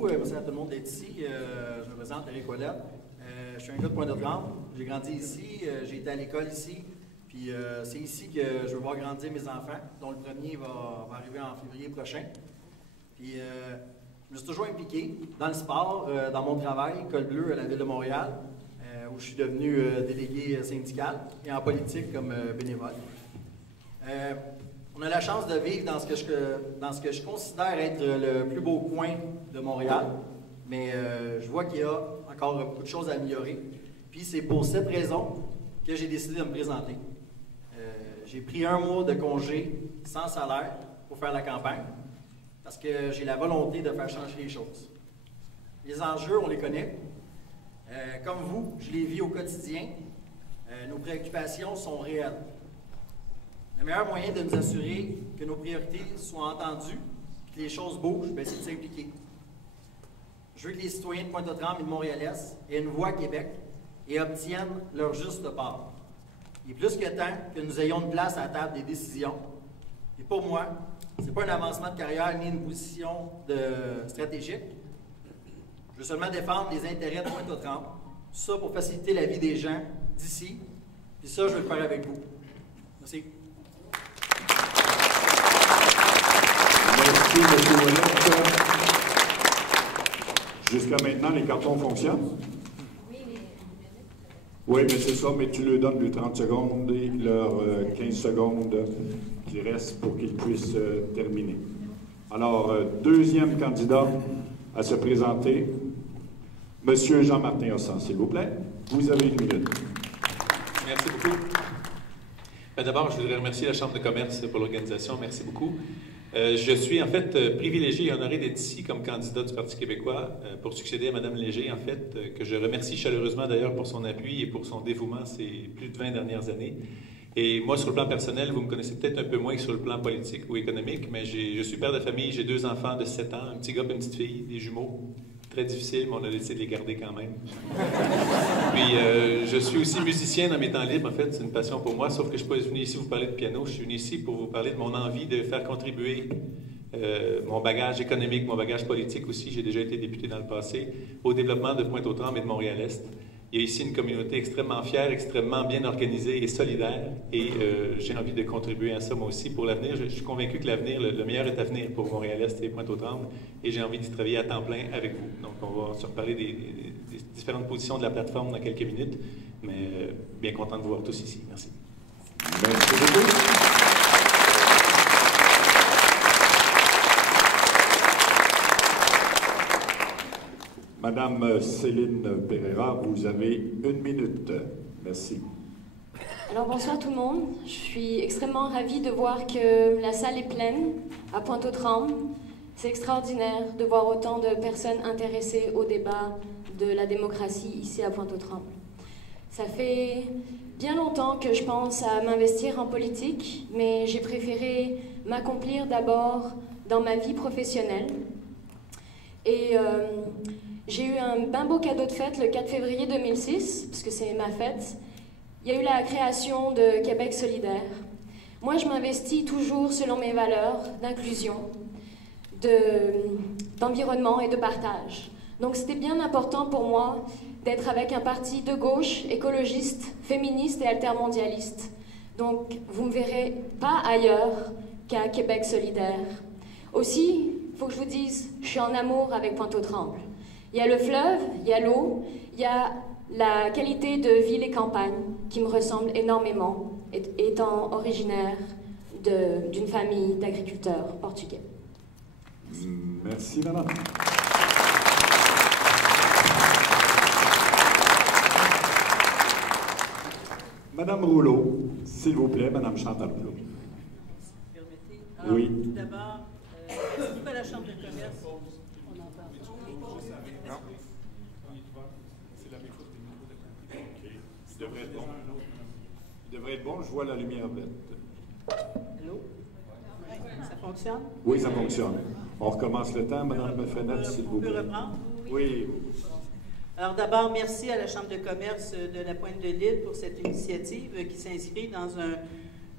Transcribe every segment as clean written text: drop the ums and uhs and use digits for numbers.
Merci à tout le monde d'être ici. Je me présente Eric Ouellette. Je suis un gars de Pointe-aux-Trembles. J'ai grandi ici, j'ai été à l'école ici. Puis c'est ici que je veux voir grandir mes enfants, dont le premier va arriver en février prochain. Puis je me suis toujours impliqué dans le sport, dans mon travail, Col Bleu à la Ville de Montréal, où je suis devenu délégué syndical et en politique comme bénévole. On a la chance de vivre dans ce que je considère être le plus beau coin de Montréal, mais je vois qu'il y a encore beaucoup de choses à améliorer. Puis c'est pour cette raison que j'ai décidé de me présenter. J'ai pris 1 mois de congé sans salaire pour faire la campagne, parce que j'ai la volonté de faire changer les choses. Les enjeux, on les connaît. Comme vous, je les vis au quotidien. Nos préoccupations sont réelles. Le meilleur moyen de nous assurer que nos priorités soient entendues, que les choses bougent, c'est de s'impliquer. Je veux que les citoyens de Pointe-aux-Trembles et de Montréal-Est aient une voix à Québec et obtiennent leur juste part. Il est plus que temps que nous ayons une place à la table des décisions. Et pour moi, ce n'est pas un avancement de carrière ni une position stratégique. Je veux seulement défendre les intérêts de Pointe-aux-Trembles. Ça pour faciliter la vie des gens d'ici. Puis ça, je veux le faire avec vous. Merci. Merci, M. Ouellette. Jusqu'à maintenant, les cartons fonctionnent? Oui, mais c'est ça, mais tu leur donnes les 30 secondes et leurs 15 secondes qui restent pour qu'ils puissent terminer. Alors, deuxième candidat à se présenter, M. Jean-Martin Hossan, s'il vous plaît. Vous avez 1 minute. Merci beaucoup. D'abord, je voudrais remercier la Chambre de commerce pour l'organisation. Merci beaucoup. Je suis en fait privilégié et honoré d'être ici comme candidat du Parti québécois pour succéder à Mme Léger, en fait, que je remercie chaleureusement d'ailleurs pour son appui et pour son dévouement ces plus de 20 dernières années. Et moi, sur le plan personnel, vous me connaissez peut-être un peu moins que sur le plan politique ou économique, mais je suis père de famille, j'ai 2 enfants de 7 ans, un petit gars et une petite fille, des jumeaux. Très difficile, mais on a décidé de les garder quand même. Puis, je suis aussi musicien dans mes temps libres, en fait, c'est une passion pour moi, sauf que je ne suis pas venu ici vous parler de piano, je suis venu ici pour vous parler de mon envie de faire contribuer mon bagage économique, mon bagage politique aussi, j'ai déjà été député dans le passé, au développement de Pointe-aux-Trembles et de Montréal-Est. Il y a ici une communauté extrêmement fière, extrêmement bien organisée et solidaire, et j'ai envie de contribuer à ça moi aussi pour l'avenir. Je suis convaincu que l'avenir, le meilleur est à venir pour Montréal-Est et Pointe-aux-Trembles, et j'ai envie d'y travailler à temps plein avec vous. Donc, on va se reparler des différentes positions de la plateforme dans quelques minutes, mais bien content de vous voir tous ici. Merci. Merci beaucoup. Madame Céline Pereira, vous avez 1 minute. Merci. Alors bonsoir tout le monde. Je suis extrêmement ravie de voir que la salle est pleine à Pointe-aux-Trembles. C'est extraordinaire de voir autant de personnes intéressées au débat de la démocratie ici à Pointe-aux-Trembles. Ça fait bien longtemps que je pense à m'investir en politique, mais j'ai préféré m'accomplir d'abord dans ma vie professionnelle. Et j'ai eu un bien beau cadeau de fête le 4 février 2006, parce que c'est ma fête. Il y a eu la création de Québec solidaire. Moi, je m'investis toujours selon mes valeurs d'inclusion, d'environnement et de partage. Donc c'était bien important pour moi d'être avec un parti de gauche, écologiste, féministe et altermondialiste. Donc vous ne me verrez pas ailleurs qu'à Québec solidaire. Aussi, il faut que je vous dise, je suis en amour avec Pointe-aux-Trembles. Il y a le fleuve, il y a l'eau, il y a la qualité de ville et campagne qui me ressemble énormément, étant originaire d'une famille d'agriculteurs portugais. Merci, madame. Madame Rouleau, s'il vous plaît, Madame Chantal Rouleau. Permettez. Alors, Oui. Tout d'abord, est-ce que la Chambre de commerce, on entend? Non. C'est la micro. Il devrait être bon. Il devrait être bon, je vois la lumière verte. Allô? Ça fonctionne? Oui, ça fonctionne. On recommence le temps, Madame Fenêtre, s'il vous On peut plaît. reprendre? Oui. Alors d'abord, merci à la Chambre de commerce de la Pointe-de-l'Île pour cette initiative qui s'inscrit dans un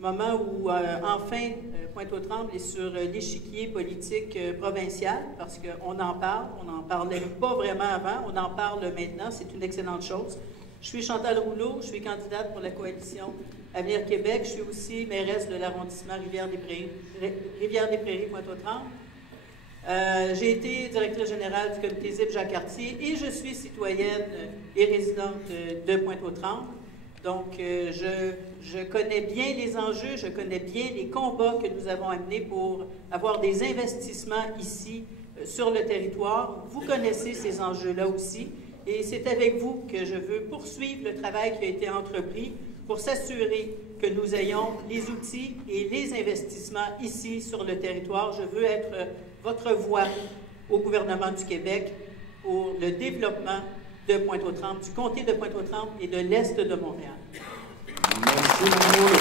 moment où, enfin, Pointe-aux-Trembles est sur l'échiquier politique provincial, parce qu'on en parle, on n'en parlait pas vraiment avant, on en parle maintenant, c'est une excellente chose. Je suis Chantal Rouleau, je suis candidate pour la coalition Avenir Québec, je suis aussi mairesse de l'arrondissement Rivière-des-Prairies, Pointe-aux-Trembles. J'ai été directrice générale du comité ZIP Jacques Cartier et je suis citoyenne et résidente de Pointe-aux-Trembles. Donc, je connais bien les enjeux, je connais bien les combats que nous avons amenés pour avoir des investissements ici sur le territoire. Vous connaissez ces enjeux-là aussi et c'est avec vous que je veux poursuivre le travail qui a été entrepris pour s'assurer que nous ayons les outils et les investissements ici sur le territoire. Je veux être votre voix au gouvernement du Québec pour le développement de Pointe-aux-Trembles, du comté de Pointe-aux-Trembles et de l'Est de Montréal. Merci, Mme Rouleau.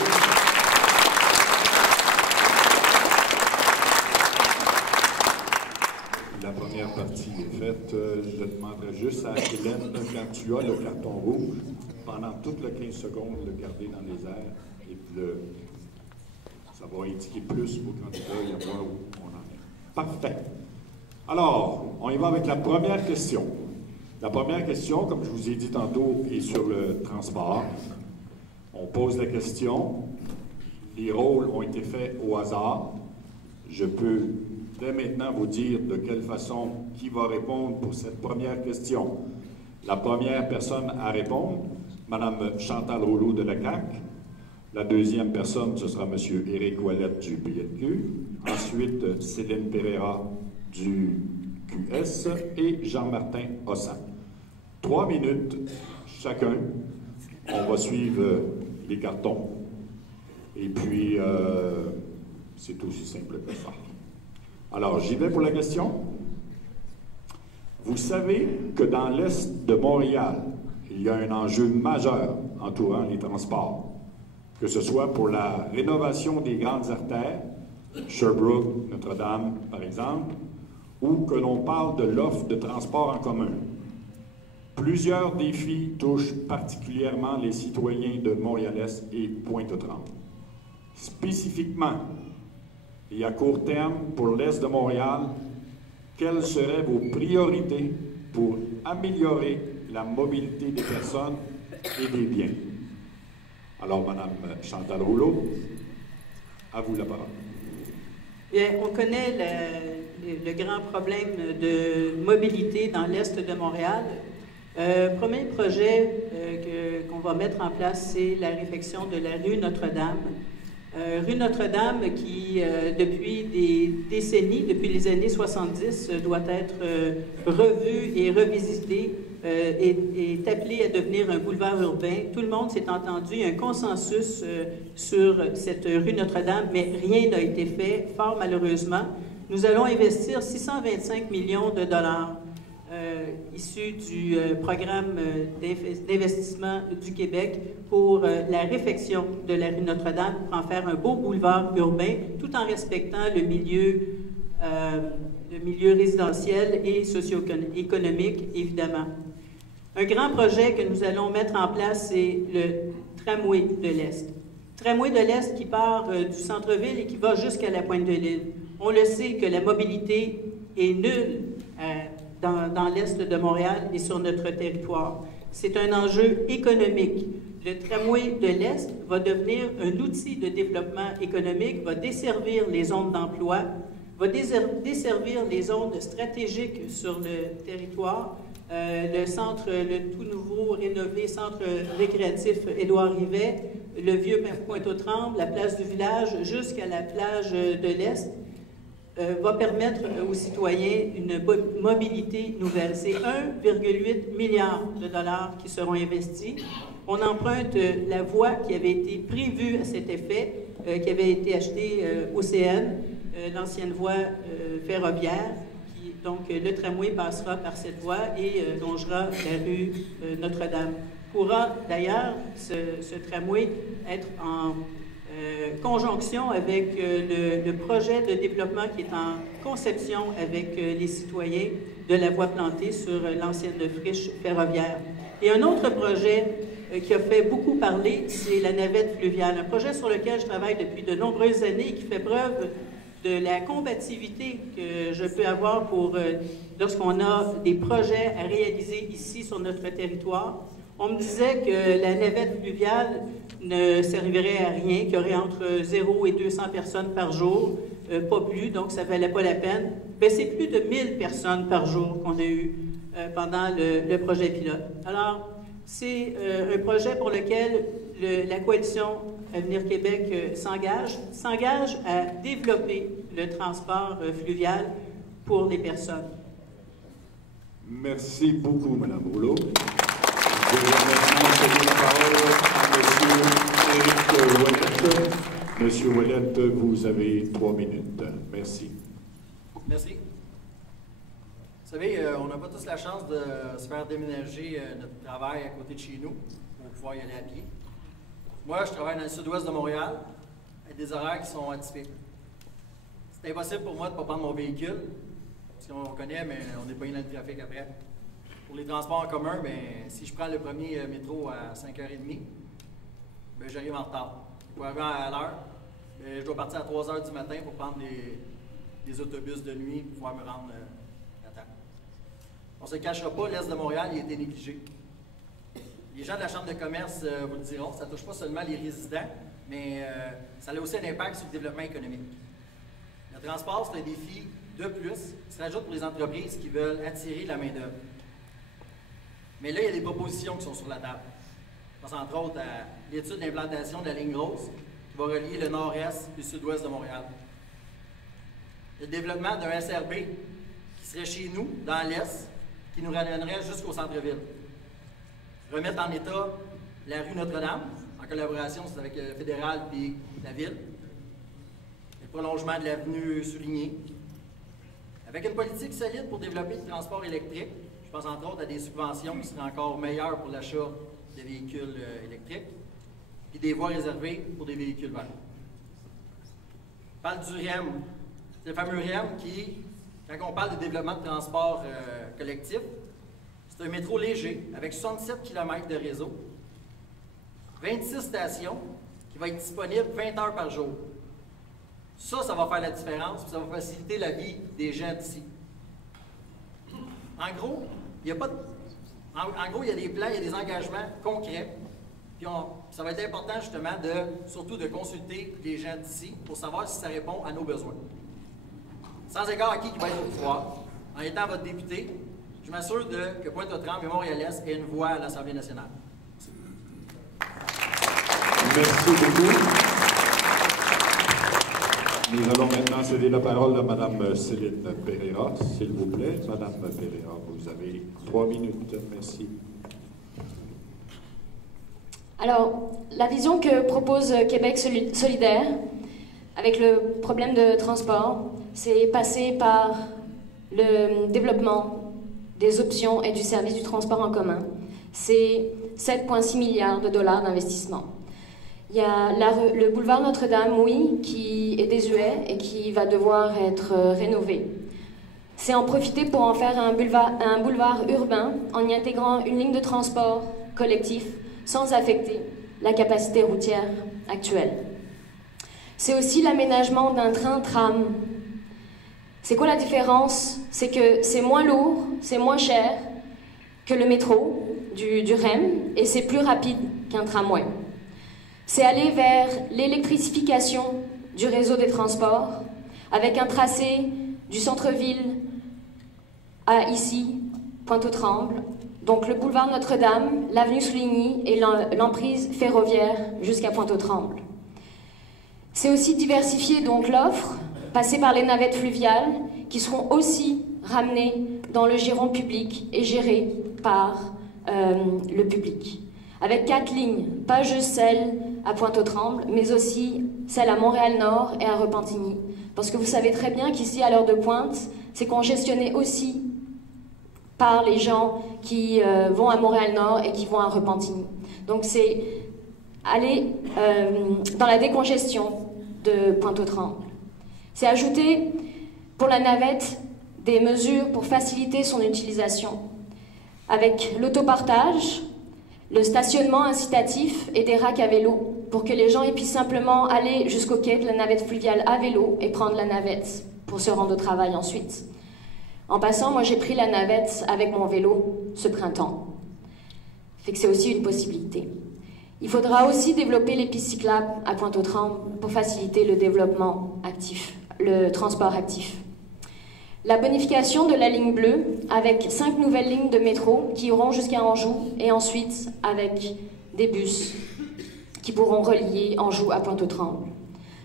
La première partie est faite. Je demanderai juste à Hélène, quand tu as le carton rouge, pendant toutes les 15 secondes, le garder dans les airs et puis ça va indiquer plus au candidat et à voir où on en est. Parfait. Alors, on y va avec la première question. La première question, comme je vous ai dit tantôt, est sur le transport. On pose la question. Les rôles ont été faits au hasard. Je peux dès maintenant vous dire de quelle façon qui va répondre pour cette première question. La première personne à répondre, Mme Chantal Rouleau de la CAQ. La deuxième personne, ce sera M. Éric Ouellette du PLQ. Ensuite, Céline Pereira du QS et Jean-Martin Hossan. 3 minutes chacun. On va suivre les cartons. Et puis, c'est aussi simple que ça. Alors, j'y vais pour la question. Vous savez que dans l'Est de Montréal, il y a un enjeu majeur entourant les transports, que ce soit pour la rénovation des grandes artères, Sherbrooke, Notre-Dame, par exemple, ou que l'on parle de l'offre de transport en commun. Plusieurs défis touchent particulièrement les citoyens de Montréal-Est et Pointe-aux-Trembles. Spécifiquement, et à court terme, pour l'Est de Montréal, quelles seraient vos priorités pour améliorer la mobilité des personnes et des biens? Alors, Mme Chantal Rouleau, à vous la parole. Bien, on connaît le grand problème de mobilité dans l'Est de Montréal. Premier projet qu'on va mettre en place, c'est la réfection de la rue Notre-Dame. Rue Notre-Dame qui, depuis des décennies, depuis les années 70, doit être revue et revisitée, est appelée à devenir un boulevard urbain. Tout le monde s'est entendu, il y a un consensus sur cette rue Notre-Dame, mais rien n'a été fait, fort malheureusement. Nous allons investir 625 millions de dollars issus du programme d'investissement du Québec pour la réfection de la rue Notre-Dame, pour en faire un beau boulevard urbain, tout en respectant le milieu résidentiel et socio-économique, évidemment. Un grand projet que nous allons mettre en place, c'est le tramway de l'Est. Tramway de l'Est qui part du centre-ville et qui va jusqu'à la pointe de l'île. On le sait que la mobilité est nulle dans l'Est de Montréal et sur notre territoire. C'est un enjeu économique. Le tramway de l'Est va devenir un outil de développement économique, va desservir les zones d'emploi, va desservir les zones stratégiques sur le territoire, le tout nouveau rénové centre récréatif Édouard Rivet, le vieux Pointe-aux-Trembles, la place du village jusqu'à la plage de l'Est, va permettre aux citoyens une mobilité nouvelle. C'est 1,8 milliard de dollars qui seront investis. On emprunte la voie qui avait été prévue à cet effet, qui avait été achetée au CN, l'ancienne voie ferroviaire. Donc, le tramway passera par cette voie et longera la rue Notre-Dame. Pourra d'ailleurs ce tramway être en conjonction avec le projet de développement qui est en conception avec les citoyens de la voie plantée sur l'ancienne friche ferroviaire. Et un autre projet qui a fait beaucoup parler, c'est la navette fluviale, un projet sur lequel je travaille depuis de nombreuses années et qui fait preuve de la combativité que je peux avoir pour lorsqu'on a des projets à réaliser ici sur notre territoire. On me disait que la navette fluviale ne servirait à rien, qu'il y aurait entre 0 et 200 personnes par jour, pas plus, donc ça ne valait pas la peine. Bien, c'est plus de 1000 personnes par jour qu'on a eu pendant le projet pilote. Alors, c'est un projet pour lequel la coalition Avenir Québec s'engage à développer le transport fluvial pour les personnes. Merci beaucoup, Mme Rouleau. Je vais maintenant céder la parole à M. Éric Ouellette. Monsieur Ouellette, vous avez 3 minutes. Merci. Merci. Vous savez, on n'a pas tous la chance de se faire déménager notre travail à côté de chez nous pour pouvoir y aller à pied. Moi, je travaille dans le sud-ouest de Montréal avec des horaires qui sont atypiques. C'est impossible pour moi de ne pas prendre mon véhicule, parce qu'on connaît, mais on n'est pas dans le trafic après. Pour les transports en commun, bien, si je prends le premier métro à 5h30, bien, j'arrive en retard. Pour arriver à l'heure, bien, je dois partir à 3h du matin pour prendre des autobus de nuit pour pouvoir me rendre à temps. On ne se cachera pas, l'Est de Montréal, il a été négligé. Les gens de la Chambre de commerce vous le diront, ça ne touche pas seulement les résidents, mais ça a aussi un impact sur le développement économique. Le transport, c'est un défi de plus qui se rajoute pour les entreprises qui veulent attirer la main-d'œuvre. Mais là, il y a des propositions qui sont sur la table. Je pense entre autres à l'étude d'implantation de la ligne grosse qui va relier le nord-est et le sud-ouest de Montréal. Le développement d'un SRB qui serait chez nous, dans l'est, qui nous ramènerait jusqu'au centre-ville. Remettre en état la rue Notre-Dame, en collaboration avec le fédéral et la ville. Le prolongement de l'avenue Souligné. Avec une politique solide pour développer le transport électrique, je pense entre autres à des subventions qui seraient encore meilleures pour l'achat de véhicules électriques, et des voies réservées pour des véhicules verts. On parle du REM. C'est le fameux REM qui, quand on parle de développement de transport collectif, c'est un métro léger avec 67 km de réseau, 26 stations, qui va être disponible 20 heures par jour. Ça va faire la différence, ça va faciliter la vie des gens d'ici. En gros, il y a des plans, il y a des engagements concrets. Puis ça va être important justement surtout de consulter les gens d'ici pour savoir si ça répond à nos besoins. Sans égard à qui va être au pouvoir, en étant votre député, je m'assure que Pointe-aux-Trembles et Montréal-Est aient une voix à l'Assemblée nationale. Merci beaucoup. Nous allons maintenant céder la parole à Mme Céline Pereira, s'il vous plaît. Mme Pereira, vous avez 3 minutes. Merci. Alors, la vision que propose Québec solidaire, avec le problème de transport, c'est passer par le développement des options et du service du transport en commun. C'est 7,6 milliards de dollars d'investissement. Il y a le boulevard Notre-Dame, oui, qui est désuet et qui va devoir être rénové. C'est en profiter pour en faire un boulevard urbain en y intégrant une ligne de transport collectif sans affecter la capacité routière actuelle. C'est aussi l'aménagement d'un train-tram. C'est quoi la différence? C'est que c'est moins lourd, c'est moins cher que le métro du REM et c'est plus rapide qu'un tramway. C'est aller vers l'électrification du réseau des transports avec un tracé du centre-ville à ici, Pointe-aux-Trembles, donc le boulevard Notre-Dame, l'avenue Souligny et l'emprise ferroviaire jusqu'à Pointe-aux-Trembles. C'est aussi diversifier donc l'offre, passer par les navettes fluviales qui seront aussi ramenées dans le giron public et gérées par le public. Avec 4 lignes, pas juste celle à Pointe-aux-Trembles, mais aussi celle à Montréal-Nord et à Repentigny. Parce que vous savez très bien qu'ici, à l'heure de pointe, c'est congestionné aussi par les gens qui vont à Montréal-Nord et qui vont à Repentigny. Donc c'est aller dans la décongestion de Pointe-aux-Trembles. C'est ajouter pour la navette des mesures pour faciliter son utilisation, avec l'autopartage, le stationnement incitatif et des racks à vélo pour que les gens puissent simplement aller jusqu'au quai de la navette fluviale à vélo et prendre la navette pour se rendre au travail ensuite. En passant, moi j'ai pris la navette avec mon vélo ce printemps. Fait que c'est aussi une possibilité. Il faudra aussi développer les pistes cyclables à Pointe-aux-Trembles pour faciliter le développement actif, le transport actif. La bonification de la ligne bleue avec 5 nouvelles lignes de métro qui iront jusqu'à Anjou et ensuite avec des bus qui pourront relier Anjou à Pointe-aux-Trembles.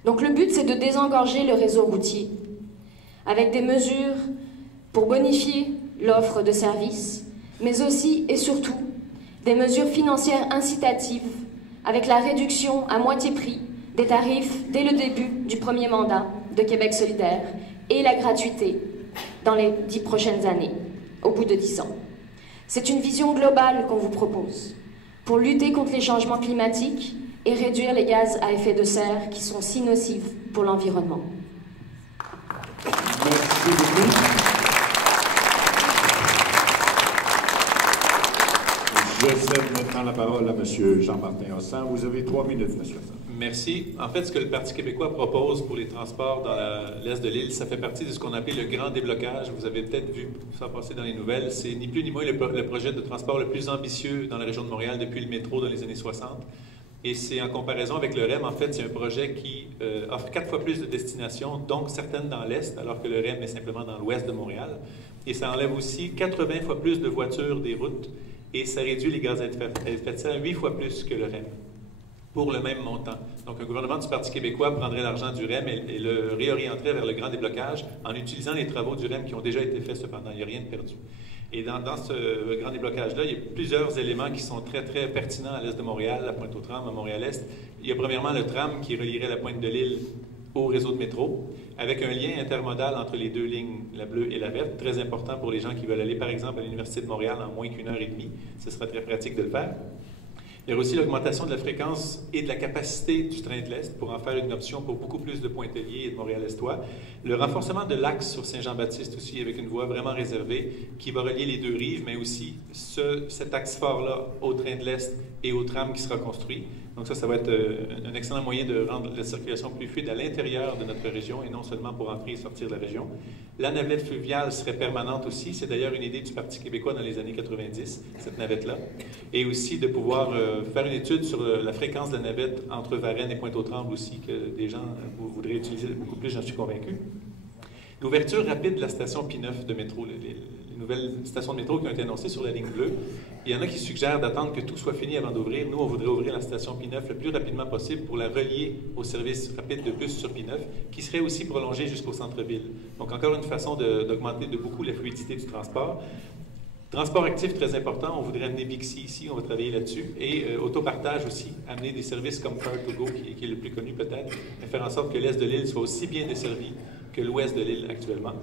Donc le but c'est de désengorger le réseau routier avec des mesures pour bonifier l'offre de services, mais aussi et surtout des mesures financières incitatives avec la réduction à moitié prix des tarifs dès le début du premier mandat de Québec solidaire et la gratuité dans les 10 prochaines années, au bout de 10 ans. C'est une vision globale qu'on vous propose pour lutter contre les changements climatiques et réduire les gaz à effet de serre qui sont si nocifs pour l'environnement. Merci beaucoup. Je cède maintenant la parole à M. Jean-Martin Hossan. Vous avez 3 minutes, M. Hossan. Merci. En fait, ce que le Parti québécois propose pour les transports dans l'est de l'île, ça fait partie de ce qu'on appelle le grand déblocage. Vous avez peut-être vu ça passer dans les nouvelles. C'est ni plus ni moins le projet de transport le plus ambitieux dans la région de Montréal depuis le métro dans les années 60. Et c'est en comparaison avec le REM, en fait, c'est un projet qui offre 4 fois plus de destinations, donc certaines dans l'est, alors que le REM est simplement dans l'ouest de Montréal. Et ça enlève aussi 80 fois plus de voitures des routes et ça réduit les gaz à effet de serre 8 fois plus que le REM, pour le même montant. Donc, un gouvernement du Parti québécois prendrait l'argent du REM et le réorienterait vers le grand déblocage en utilisant les travaux du REM qui ont déjà été faits cependant. Il n'y a rien de perdu. Et dans ce grand déblocage-là, il y a plusieurs éléments qui sont très, très pertinents à l'est de Montréal, à Pointe-aux-Trembles, à Montréal-Est. Il y a premièrement le tram qui relierait la pointe de l'île au réseau de métro, avec un lien intermodal entre les 2 lignes, la bleue et la verte, très important pour les gens qui veulent aller, par exemple, à l'Université de Montréal en moins qu'1 heure et demie. Ce sera très pratique de le faire. Il y a aussi l'augmentation de la fréquence et de la capacité du train de l'Est pour en faire une option pour beaucoup plus de Pointe-Élier et de Montréal-Estois. Le renforcement de l'axe sur Saint-Jean-Baptiste aussi, avec une voie vraiment réservée qui va relier les 2 rives, mais aussi cet axe fort-là au train de l'Est et au tram qui sera construit. Donc ça va être un excellent moyen de rendre la circulation plus fluide à l'intérieur de notre région et non seulement pour entrer et sortir de la région. La navette fluviale serait permanente aussi. C'est d'ailleurs une idée du Parti québécois dans les années 90, cette navette-là. Et aussi de pouvoir faire une étude sur la fréquence de la navette entre Varennes et Pointe-aux-Trembles aussi, que des gens voudraient utiliser beaucoup plus, j'en suis convaincu. L'ouverture rapide de la station P9 de métro, les nouvelles stations de métro qui ont été annoncées sur la ligne bleue. Il y en a qui suggèrent d'attendre que tout soit fini avant d'ouvrir. Nous, on voudrait ouvrir la station P9 le plus rapidement possible pour la relier au service rapide de bus sur P9, qui serait aussi prolongé jusqu'au centre-ville. Donc, encore une façon d'augmenter de beaucoup la fluidité du transport. Transport actif, très important. On voudrait amener Bixi ici, on va travailler là-dessus. Et autopartage aussi, amener des services comme Car2Go, qui est le plus connu peut-être, et faire en sorte que l'est de l'île soit aussi bien desservi que l'ouest de l'île actuellement.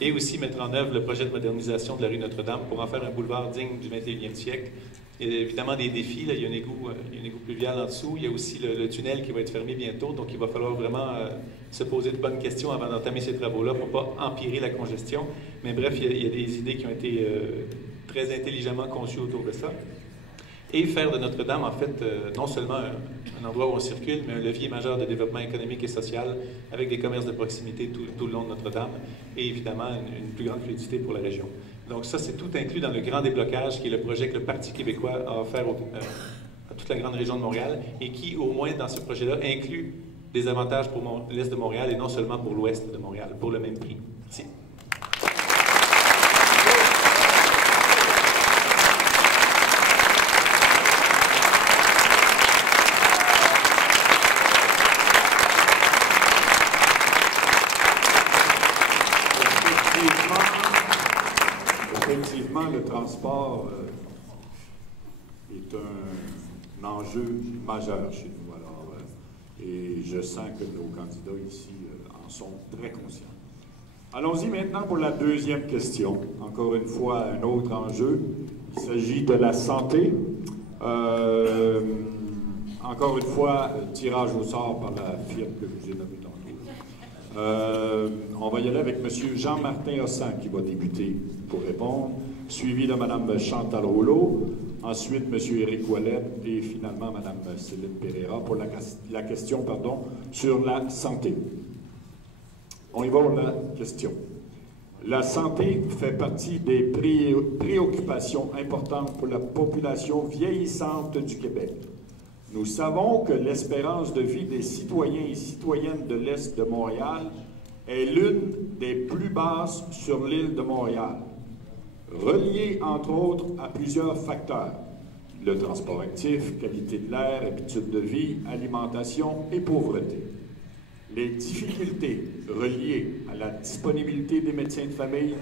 Et aussi mettre en œuvre le projet de modernisation de la rue Notre-Dame pour en faire un boulevard digne du 21e siècle. Il y a évidemment des défis. Là. Il y a un égout pluvial en dessous. Il y a aussi le tunnel qui va être fermé bientôt. Donc, il va falloir vraiment se poser de bonnes questions avant d'entamer ces travaux-là pour ne pas empirer la congestion. Mais bref, il y a des idées qui ont été très intelligemment conçues autour de ça. Et faire de Notre-Dame, en fait, non seulement un endroit où on circule, mais un levier majeur de développement économique et social avec des commerces de proximité tout le long de Notre-Dame et évidemment une plus grande fluidité pour la région. Donc ça, c'est tout inclus dans le grand déblocage qui est le projet que le Parti québécois a offert à toute la grande région de Montréal et qui, au moins dans ce projet-là, inclut des avantages pour l'Est de Montréal et non seulement pour l'Ouest de Montréal, pour le même prix. Merci. Effectivement, le transport est un enjeu majeur chez nous. Alors, et je sens que nos candidats ici en sont très conscients. Allons-y maintenant pour la deuxième question. Encore une fois, un autre enjeu. Il s'agit de la santé. Encore une fois, tirage au sort par la firme que je vous ai nommée tantôt. On va y aller avec M. Jean-Martin Hossan qui va débuter pour répondre. suivi de Mme Chantal Rouleau, ensuite M. Éric Ouellet et finalement Mme Céline Pereira pour la question sur la santé. On y va pour la question. La santé fait partie des préoccupations importantes pour la population vieillissante du Québec. Nous savons que l'espérance de vie des citoyens et citoyennes de l'Est de Montréal est l'une des plus basses sur l'île de Montréal, reliée entre autres à plusieurs facteurs: le transport actif, qualité de l'air, habitudes de vie, alimentation et pauvreté. Les difficultés reliées à la disponibilité des médecins de famille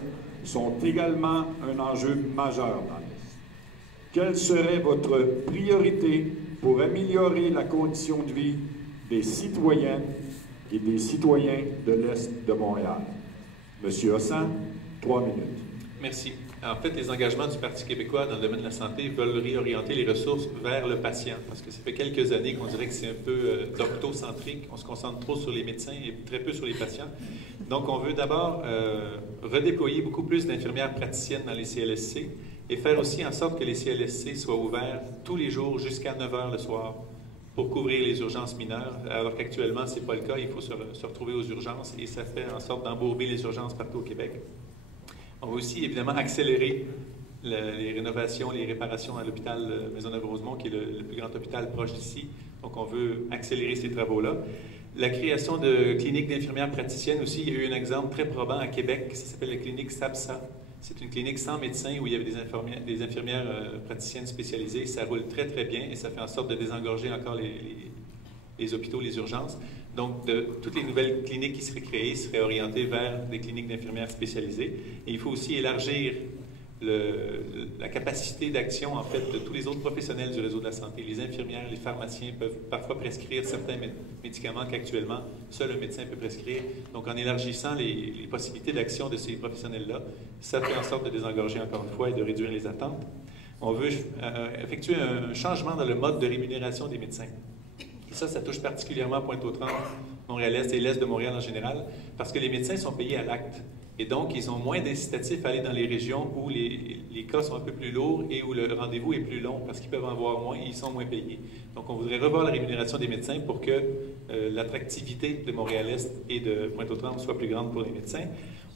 sont également un enjeu majeur dans l'Est. Quelle serait votre priorité pour améliorer la condition de vie des citoyennes et des citoyens de l'Est de Montréal? Monsieur Hossan, 3 minutes. Merci. En fait, les engagements du Parti québécois dans le domaine de la santé veulent réorienter les ressources vers le patient, parce que ça fait quelques années qu'on dirait que c'est un peu doctocentrique. On se concentre trop sur les médecins et très peu sur les patients. Donc, on veut d'abord redéployer beaucoup plus d'infirmières praticiennes dans les CLSC et faire aussi en sorte que les CLSC soient ouverts tous les jours jusqu'à 9 h le soir pour couvrir les urgences mineures, alors qu'actuellement, ce n'est pas le cas. Il faut se retrouver aux urgences et ça fait en sorte d'embourber les urgences partout au Québec. On va aussi, évidemment, accélérer les rénovations, les réparations à l'hôpital Maisonneuve-Rosemont, qui est le plus grand hôpital proche d'ici. Donc, on veut accélérer ces travaux-là. La création de cliniques d'infirmières praticiennes aussi. Il y a eu un exemple très probant à Québec, ça s'appelle la clinique SAPSA. C'est une clinique sans médecin où il y avait des infirmières praticiennes spécialisées. Ça roule très, très bien et ça fait en sorte de désengorger encore les hôpitaux, les urgences. Donc, toutes les nouvelles cliniques qui seraient créées seraient orientées vers des cliniques d'infirmières spécialisées. Et il faut aussi élargir la capacité d'action, en fait, de tous les autres professionnels du réseau de la santé. Les infirmières, les pharmaciens peuvent parfois prescrire certains médicaments qu'actuellement, seul un médecin peut prescrire. Donc, en élargissant les possibilités d'action de ces professionnels-là, ça fait en sorte de désengorger encore une fois et de réduire les attentes. On veut effectuer un changement dans le mode de rémunération des médecins. Et ça touche particulièrement Pointe-aux-Trembles, Montréal-Est et l'Est de Montréal en général, parce que les médecins sont payés à l'acte. Et donc, ils ont moins d'incitatifs à aller dans les régions où les cas sont un peu plus lourds et où le rendez-vous est plus long, parce qu'ils peuvent en voir moins et ils sont moins payés. Donc, on voudrait revoir la rémunération des médecins pour que l'attractivité de Montréal-Est et de Pointe-aux-Trembles soit plus grande pour les médecins.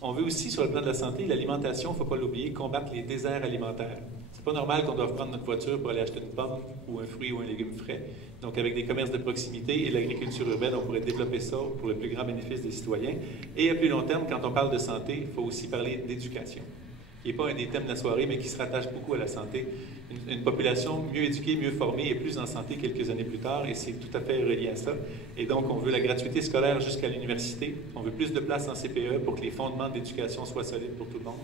On veut aussi, sur le plan de la santé, l'alimentation, il ne faut pas l'oublier, combattre les déserts alimentaires. C'est pas normal qu'on doive prendre notre voiture pour aller acheter une pomme ou un fruit ou un légume frais. Donc, avec des commerces de proximité et l'agriculture urbaine, on pourrait développer ça pour le plus grand bénéfice des citoyens. Et à plus long terme, quand on parle de santé, il faut aussi parler d'éducation, qui n'est pas un des thèmes de la soirée, mais qui se rattache beaucoup à la santé. Une population mieux éduquée, mieux formée et plus en santé quelques années plus tard, et c'est tout à fait relié à ça. Et donc, on veut la gratuité scolaire jusqu'à l'université. On veut plus de place en CPE pour que les fondements d'éducation soient solides pour tout le monde.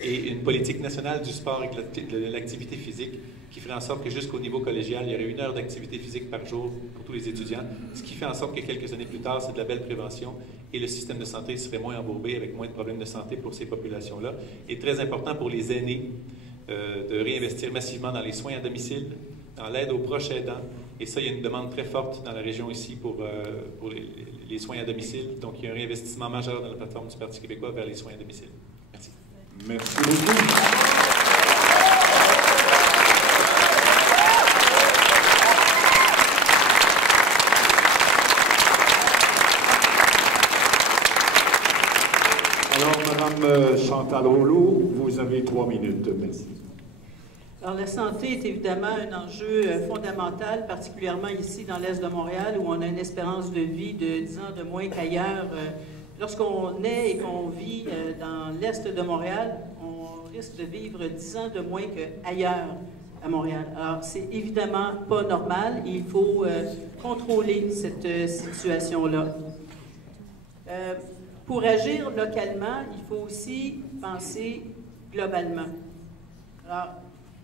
Et une politique nationale du sport et de l'activité physique qui ferait en sorte que jusqu'au niveau collégial, il y aurait 1 heure d'activité physique par jour pour tous les étudiants, ce qui fait en sorte que quelques années plus tard, c'est de la belle prévention et le système de santé serait moins embourbé avec moins de problèmes de santé pour ces populations-là. Et très important pour les aînés de réinvestir massivement dans les soins à domicile, dans l'aide aux proches aidants. Et ça, il y a une demande très forte dans la région ici pour les soins à domicile. Donc, il y a un réinvestissement majeur dans la plateforme du Parti québécois vers les soins à domicile. Merci. Merci beaucoup. Alors, Mme Chantal Rouleau, vous avez 3 minutes. Merci. Alors, la santé est évidemment un enjeu fondamental, particulièrement ici dans l'Est de Montréal, où on a une espérance de vie de 10 ans de moins qu'ailleurs. Lorsqu'on est et qu'on vit dans l'Est de Montréal, on risque de vivre 10 ans de moins qu'ailleurs à Montréal. Alors, c'est évidemment pas normal et il faut contrôler cette situation-là. Pour agir localement, il faut aussi penser globalement. Alors,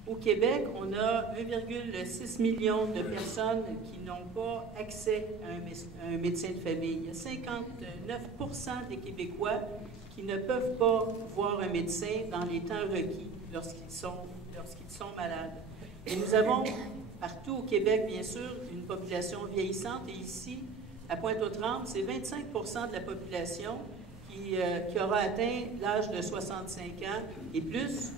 au Québec, on a 1,6 million de personnes qui n'ont pas accès à un médecin de famille. Il y a 59% des Québécois qui ne peuvent pas voir un médecin dans les temps requis lorsqu'ils sont malades. Et nous avons partout au Québec, bien sûr, une population vieillissante. Et ici, à Pointe-aux-Trembles, c'est 25% de la population qui aura atteint l'âge de 65 ans et plus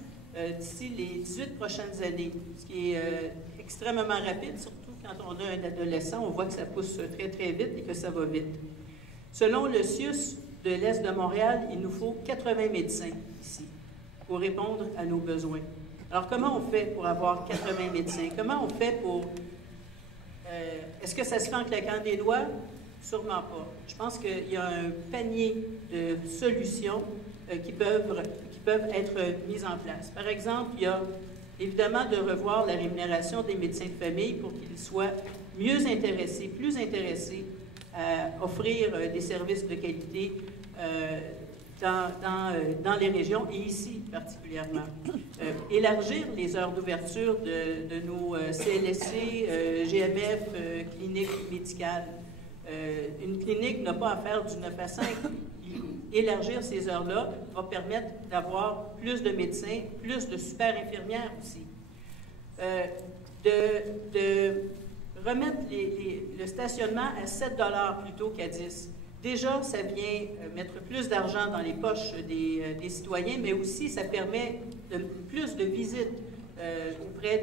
d'ici les 18 prochaines années, ce qui est extrêmement rapide, surtout quand on a un adolescent, on voit que ça pousse très, très vite et que ça va vite. Selon le CIUS de l'Est de Montréal, il nous faut 80 médecins ici pour répondre à nos besoins. Alors, comment on fait pour avoir 80 médecins? Comment on fait pour... est-ce que ça se fait en claquant des doigts? Sûrement pas. Je pense qu'il y a un panier de solutions qui peuvent être mises en place. Par exemple, il y a évidemment de revoir la rémunération des médecins de famille pour qu'ils soient mieux intéressés, plus intéressés à offrir des services de qualité dans les régions et ici particulièrement. Élargir les heures d'ouverture de nos CLSC, GMF, cliniques médicales. Une clinique n'a pas à faire du 9 à 5. Élargir ces heures-là va permettre d'avoir plus de médecins, plus de super infirmières aussi. De remettre le stationnement à 7 $ plutôt qu'à 10. Déjà, ça vient mettre plus d'argent dans les poches des citoyens, mais aussi ça permet plus de visites auprès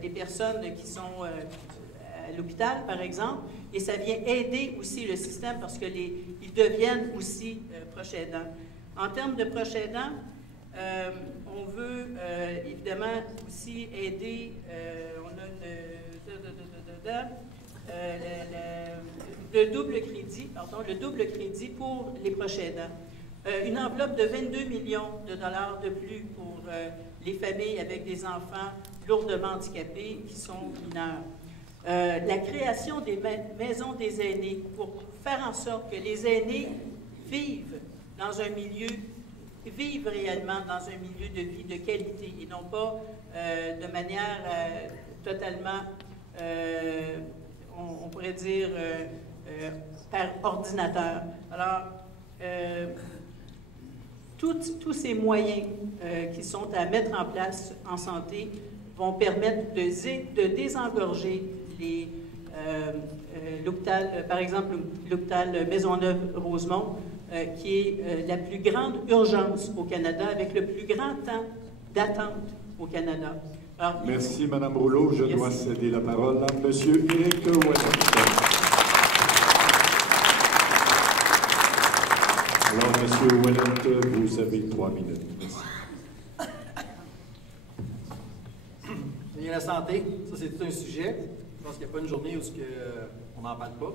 des personnes qui sont à l'hôpital, par exemple, et ça vient aider aussi le système parce qu'ils deviennent aussi proches aidants. En termes de proches aidants, on veut évidemment aussi aider, on a le double crédit pour les proches aidants. Une enveloppe de 22 millions de dollars de plus pour les familles avec des enfants lourdement handicapés qui sont mineurs. La création des maisons des aînés pour faire en sorte que les aînés vivent réellement dans un milieu de vie de qualité et non pas de manière totalement, on pourrait dire, par ordinateur. Alors, tous ces moyens qui sont à mettre en place en santé vont permettre de désengorger l'hôpital, par exemple l'hôpital Maisonneuve-Rosemont, qui est la plus grande urgence au Canada, avec le plus grand temps d'attente au Canada. Alors, merci, Mme Rouleau. Je dois céder la parole à M. Éric Ouellet. Alors, M. Ouellet, vous avez 3 minutes. Merci. La santé, ça c'est tout un sujet. Je pense qu'il n'y a pas une journée où on n'en parle pas.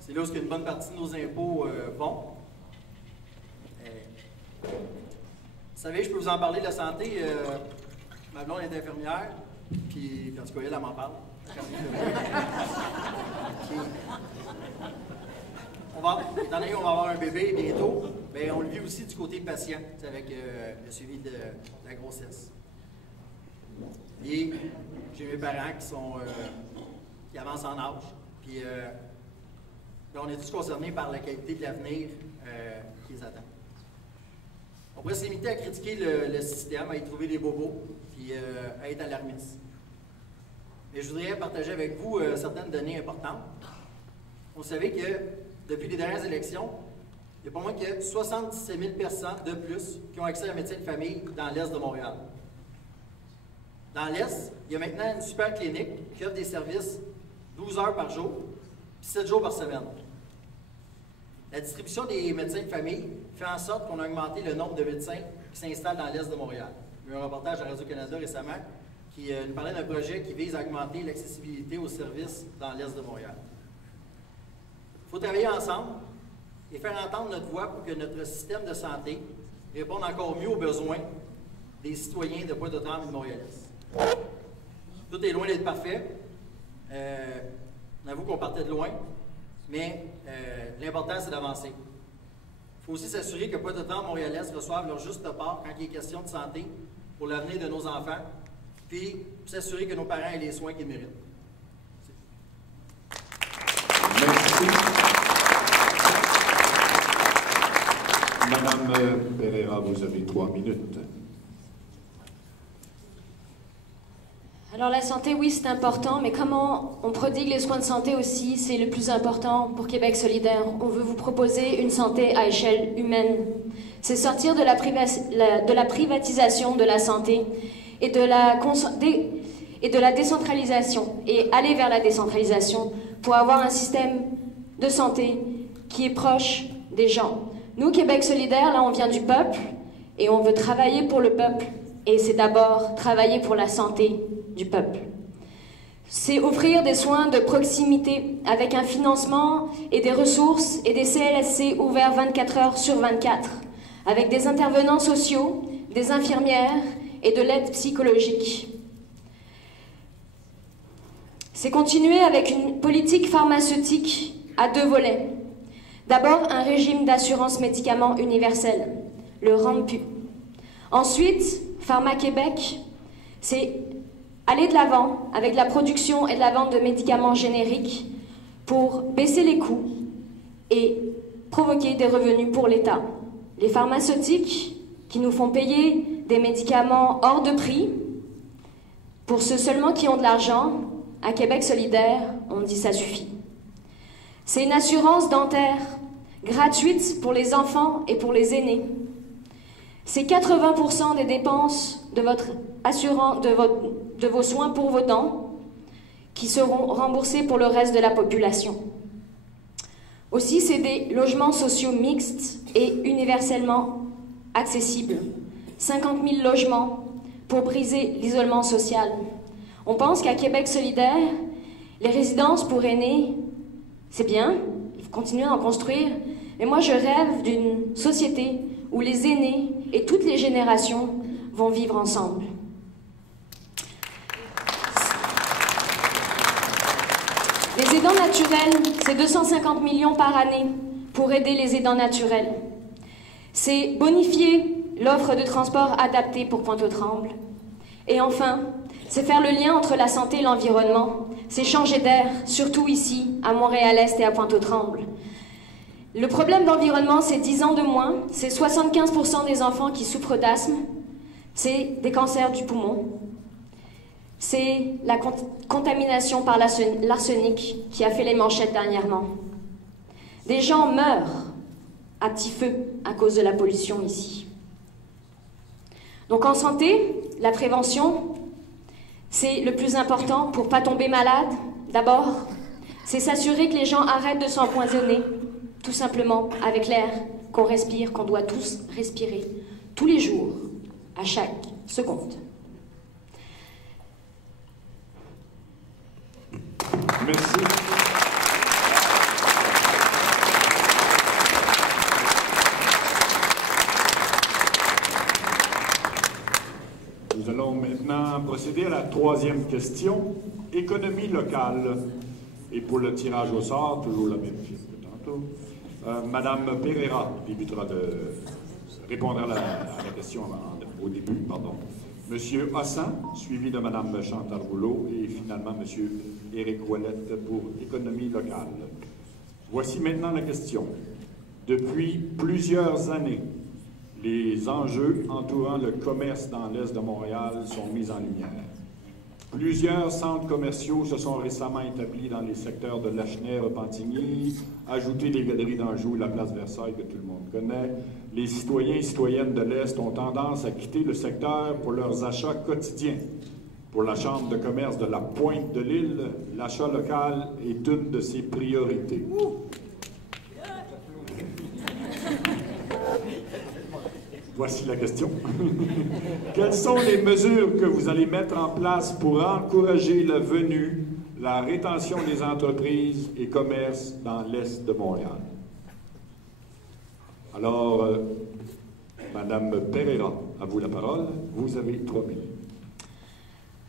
C'est là où une bonne partie de nos impôts vont. Vous savez, je peux vous en parler de la santé. Ma blonde est infirmière, puis en tout cas, elle m'en parle. Étant donné qu'on va avoir un bébé bientôt, bien, on le vit aussi du côté patient, avec le suivi de la grossesse. Et j'ai mes parents qui avancent en âge. Puis on est tous concernés par la qualité de l'avenir qui les attend. On pourrait se limiter à critiquer le système, à y trouver des bobos, puis à être alarmiste. Mais je voudrais partager avec vous certaines données importantes. Vous savez que depuis les dernières élections, il y a pas moins que 77 000 personnes de plus qui ont accès à un médecin de famille dans l'Est de Montréal. Dans l'Est, il y a maintenant une super clinique qui offre des services 12 heures par jour, puis 7 jours par semaine. La distribution des médecins de famille fait en sorte qu'on a augmenté le nombre de médecins qui s'installent dans l'Est de Montréal. Il y a eu un reportage à Radio-Canada récemment qui nous parlait d'un projet qui vise à augmenter l'accessibilité aux services dans l'Est de Montréal. Il faut travailler ensemble et faire entendre notre voix pour que notre système de santé réponde encore mieux aux besoins des citoyens de Pointe-aux-Trembles et de Montréal-Est. Tout est loin d'être parfait. On avoue qu'on partait de loin, mais l'important, c'est d'avancer. Il faut aussi s'assurer que Pointe-aux-Trembles et Montréal-Est reçoivent leur juste part quand il est question de santé pour l'avenir de nos enfants, puis s'assurer que nos parents aient les soins qu'ils méritent. Merci. Madame Pereira, vous avez 3 minutes. Alors la santé, oui, c'est important, mais comment on prodigue les soins de santé aussi, c'est le plus important pour Québec solidaire. On veut vous proposer une santé à échelle humaine. C'est sortir de la privatisation de la santé et de la décentralisation, et aller vers la décentralisation pour avoir un système de santé qui est proche des gens. Nous, Québec solidaire, là, on vient du peuple et on veut travailler pour le peuple. Et c'est d'abord travailler pour la santé du peuple. C'est offrir des soins de proximité avec un financement et des ressources et des CLSC ouverts 24 heures sur 24, avec des intervenants sociaux, des infirmières et de l'aide psychologique. C'est continuer avec une politique pharmaceutique à 2 volets. D'abord, un régime d'assurance médicaments universel, le RAMPU. Ensuite, Pharma Québec, c'est aller de l'avant avec la production et de la vente de médicaments génériques pour baisser les coûts et provoquer des revenus pour l'État. Les pharmaceutiques qui nous font payer des médicaments hors de prix, pour ceux seulement qui ont de l'argent, à Québec solidaire, on dit ça suffit. C'est une assurance dentaire gratuite pour les enfants et pour les aînés. C'est 80% des dépenses de votre assurance, de vos soins pour vos dents qui seront remboursés pour le reste de la population. Aussi, c'est des logements sociaux mixtes et universellement accessibles. 50 000 logements pour briser l'isolement social. On pense qu'à Québec solidaire, les résidences pour aînés, c'est bien, il faut continuer à en construire, mais moi je rêve d'une société où les aînés et toutes les générations vont vivre ensemble. Les aidants naturels, c'est 250 millions par année pour aider les aidants naturels. C'est bonifier l'offre de transport adaptée pour Pointe-aux-Trembles. Et enfin, c'est faire le lien entre la santé et l'environnement. C'est changer d'air, surtout ici, à Montréal-Est et à Pointe-aux-Trembles. Le problème d'environnement, c'est 10 ans de moins, c'est 75% des enfants qui souffrent d'asthme, c'est des cancers du poumon, c'est la contamination par l'arsenic qui a fait les manchettes dernièrement. Des gens meurent à petit feu à cause de la pollution ici. Donc en santé, la prévention, c'est le plus important pour ne pas tomber malade. D'abord, c'est s'assurer que les gens arrêtent de s'empoisonner, tout simplement avec l'air qu'on respire, qu'on doit tous respirer, tous les jours, à chaque seconde. Merci. Nous allons maintenant procéder à la 3e question. Économie locale. Et pour le tirage au sort, toujours la même chose que tantôt. Madame Pereira répondra à la question au début, pardon. Monsieur Hassan, suivi de Madame Chantal Rouleau et finalement Monsieur Éric Ouellette pour économie locale. Voici maintenant la question. Depuis plusieurs années, les enjeux entourant le commerce dans l'Est de Montréal sont mis en lumière. Plusieurs centres commerciaux se sont récemment établis dans les secteurs de Lachenay, Repentigny, ajouter les galeries d'Anjou et la place Versailles que tout le monde connaît. Les citoyens et citoyennes de l'Est ont tendance à quitter le secteur pour leurs achats quotidiens. Pour la Chambre de commerce de la Pointe de l'Île, l'achat local est une de ses priorités. Voici la question. Quelles sont les mesures que vous allez mettre en place pour encourager la venue, la rétention des entreprises et commerces dans l'Est de Montréal? Alors, Madame Pereira, à vous la parole. Vous avez 3 minutes.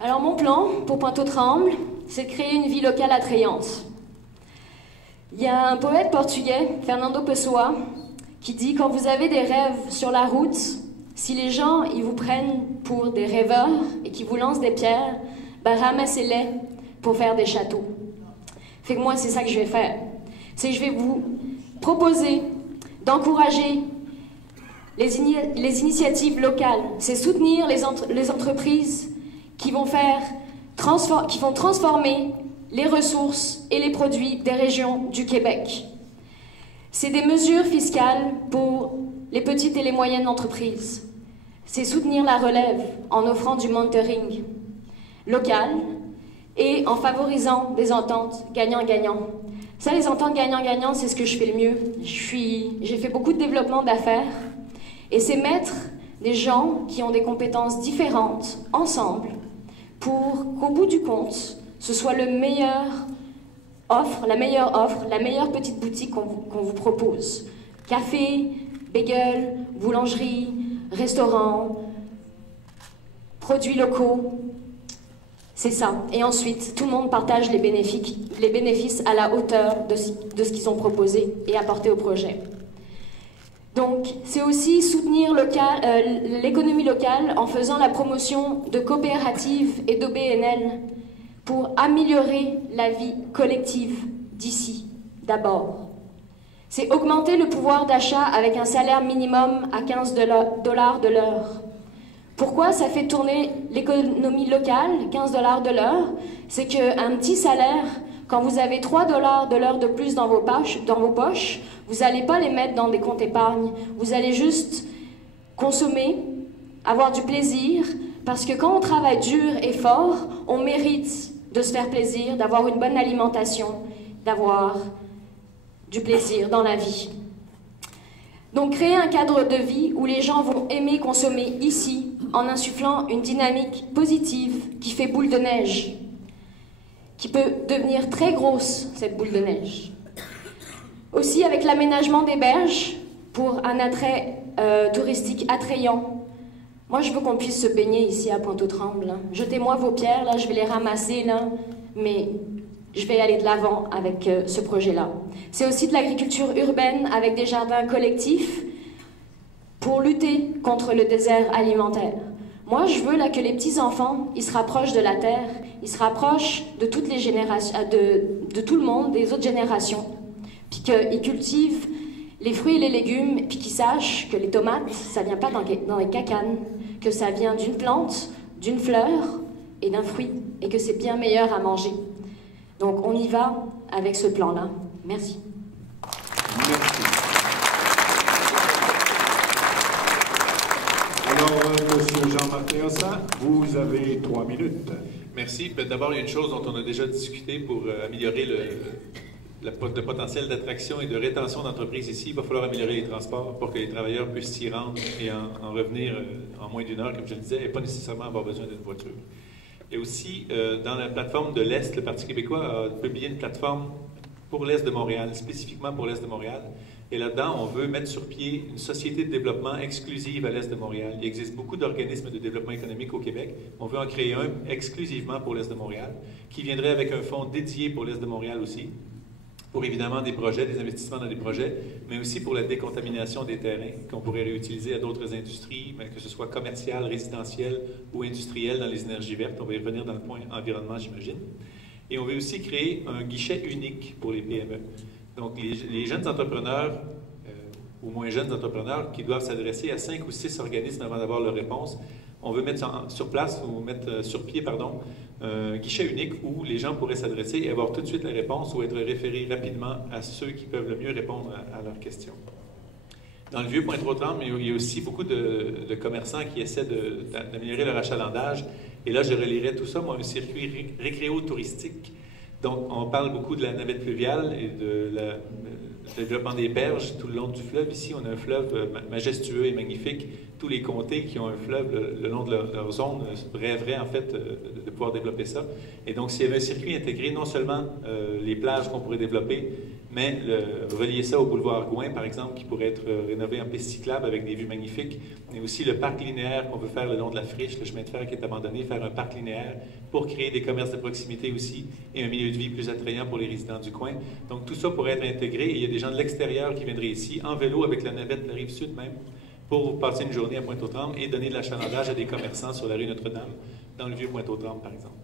Alors, mon plan pour Pointe-aux-Trembles, c'est de créer une vie locale attrayante. Il y a un poète portugais, Fernando Pessoa, qui dit « Quand vous avez des rêves sur la route, si les gens ils vous prennent pour des rêveurs et qui vous lancent des pierres, ben ramassez-les pour faire des châteaux. » Fait que moi, c'est ça que je vais faire. C'est que je vais vous proposer d'encourager les initiatives locales. C'est soutenir les entreprises qui vont faire qui vont transformer les ressources et les produits des régions du Québec. C'est des mesures fiscales pour les petites et les moyennes entreprises. C'est soutenir la relève en offrant du mentoring local et en favorisant des ententes gagnant-gagnant. Ça, les ententes gagnant-gagnant, c'est ce que je fais le mieux. J'ai fait beaucoup de développement d'affaires et c'est mettre des gens qui ont des compétences différentes ensemble pour qu'au bout du compte, ce soit la meilleure offre, la meilleure petite boutique qu'on vous propose. Café, bagel, boulangerie, restaurant, produits locaux, c'est ça. Et ensuite, tout le monde partage les bénéfices à la hauteur de ce qu'ils ont proposé et apporté au projet. Donc, c'est aussi soutenir l'économie locale en faisant la promotion de coopératives et d'OBNL pour améliorer la vie collective d'ici, d'abord. C'est augmenter le pouvoir d'achat avec un salaire minimum à 15 $ de l'heure. Pourquoi ça fait tourner l'économie locale, 15 $ de l'heure? C'est qu'un petit salaire, quand vous avez 3 $ de l'heure de plus dans vos poches, vous n'allez pas les mettre dans des comptes épargne. Vous allez juste consommer, avoir du plaisir, parce que quand on travaille dur et fort, on mérite de se faire plaisir, d'avoir une bonne alimentation, d'avoir du plaisir dans la vie. Donc créer un cadre de vie où les gens vont aimer consommer ici en insufflant une dynamique positive qui fait boule de neige, qui peut devenir très grosse, cette boule de neige. Aussi avec l'aménagement des berges pour un attrait touristique attrayant. Moi, je veux qu'on puisse se baigner ici à Pointe-aux-Trembles. Jetez-moi vos pierres, là, je vais les ramasser, là, mais je vais aller de l'avant avec ce projet-là. C'est aussi de l'agriculture urbaine avec des jardins collectifs pour lutter contre le désert alimentaire. Moi, je veux là que les petits-enfants, ils se rapprochent de la terre, ils se rapprochent de toutes les générations, de tout le monde, des autres générations, puis qu'ils cultivent les fruits et les légumes, puis qu'ils sachent que les tomates, ça vient pas dans les cacanes, que ça vient d'une plante, d'une fleur et d'un fruit, et que c'est bien meilleur à manger. Donc on y va avec ce plan-là. Merci. Merci. Alors, M. Jean-Martin Hossan, vous avez 3 minutes. Merci. D'abord, il y a une chose dont on a déjà discuté pour améliorer le potentiel d'attraction et de rétention d'entreprises ici. Il va falloir améliorer les transports pour que les travailleurs puissent s'y rendre et en revenir en moins d'1 heure, comme je le disais, et pas nécessairement avoir besoin d'une voiture. Et aussi, dans la plateforme de l'Est, le Parti québécois a publié une plateforme pour l'Est de Montréal, spécifiquement pour l'Est de Montréal. Et là-dedans, on veut mettre sur pied une société de développement exclusive à l'Est de Montréal. Il existe beaucoup d'organismes de développement économique au Québec. On veut en créer un exclusivement pour l'Est de Montréal, qui viendrait avec un fonds dédié pour l'Est de Montréal aussi, pour évidemment des projets, des investissements dans des projets, mais aussi pour la décontamination des terrains qu'on pourrait réutiliser à d'autres industries, que ce soit commercial, résidentiel ou industriel dans les énergies vertes. On va y revenir dans le point environnement, j'imagine. Et on veut aussi créer un guichet unique pour les PME. Donc, les jeunes entrepreneurs, ou moins jeunes entrepreneurs, qui doivent s'adresser à 5 ou 6 organismes avant d'avoir leur réponse, on veut mettre sur place, ou mettre sur pied, pardon, un guichet unique où les gens pourraient s'adresser et avoir tout de suite la réponse ou être référés rapidement à ceux qui peuvent le mieux répondre à leurs questions. Dans le vieux Pointe-aux-Trembles, il y a aussi beaucoup de commerçants qui essaient d'améliorer leur achalandage. Et là, je relierais tout ça, moi, un circuit récréo-touristique. Donc, on parle beaucoup de la navette fluviale et de le développement des berges tout le long du fleuve. Ici, on a un fleuve majestueux et magnifique. Tous les comtés qui ont un fleuve le long de leur zone rêveraient, en fait, de pouvoir développer ça. Et donc, s'il y avait un circuit intégré, non seulement les plages qu'on pourrait développer, mais relier ça au boulevard Gouin, par exemple, qui pourrait être rénové en piste cyclable avec des vues magnifiques, mais aussi le parc linéaire qu'on veut faire le long de la friche, le chemin de fer qui est abandonné, faire un parc linéaire pour créer des commerces de proximité aussi et un milieu de vie plus attrayant pour les résidents du coin. Donc tout ça pourrait être intégré et il y a des gens de l'extérieur qui viendraient ici en vélo avec la navette de la Rive-Sud même pour passer une journée à Pointe-aux-Trembles et donner de l'achalandage à des commerçants sur la rue Notre-Dame, dans le vieux Pointe-aux-Trembles par exemple.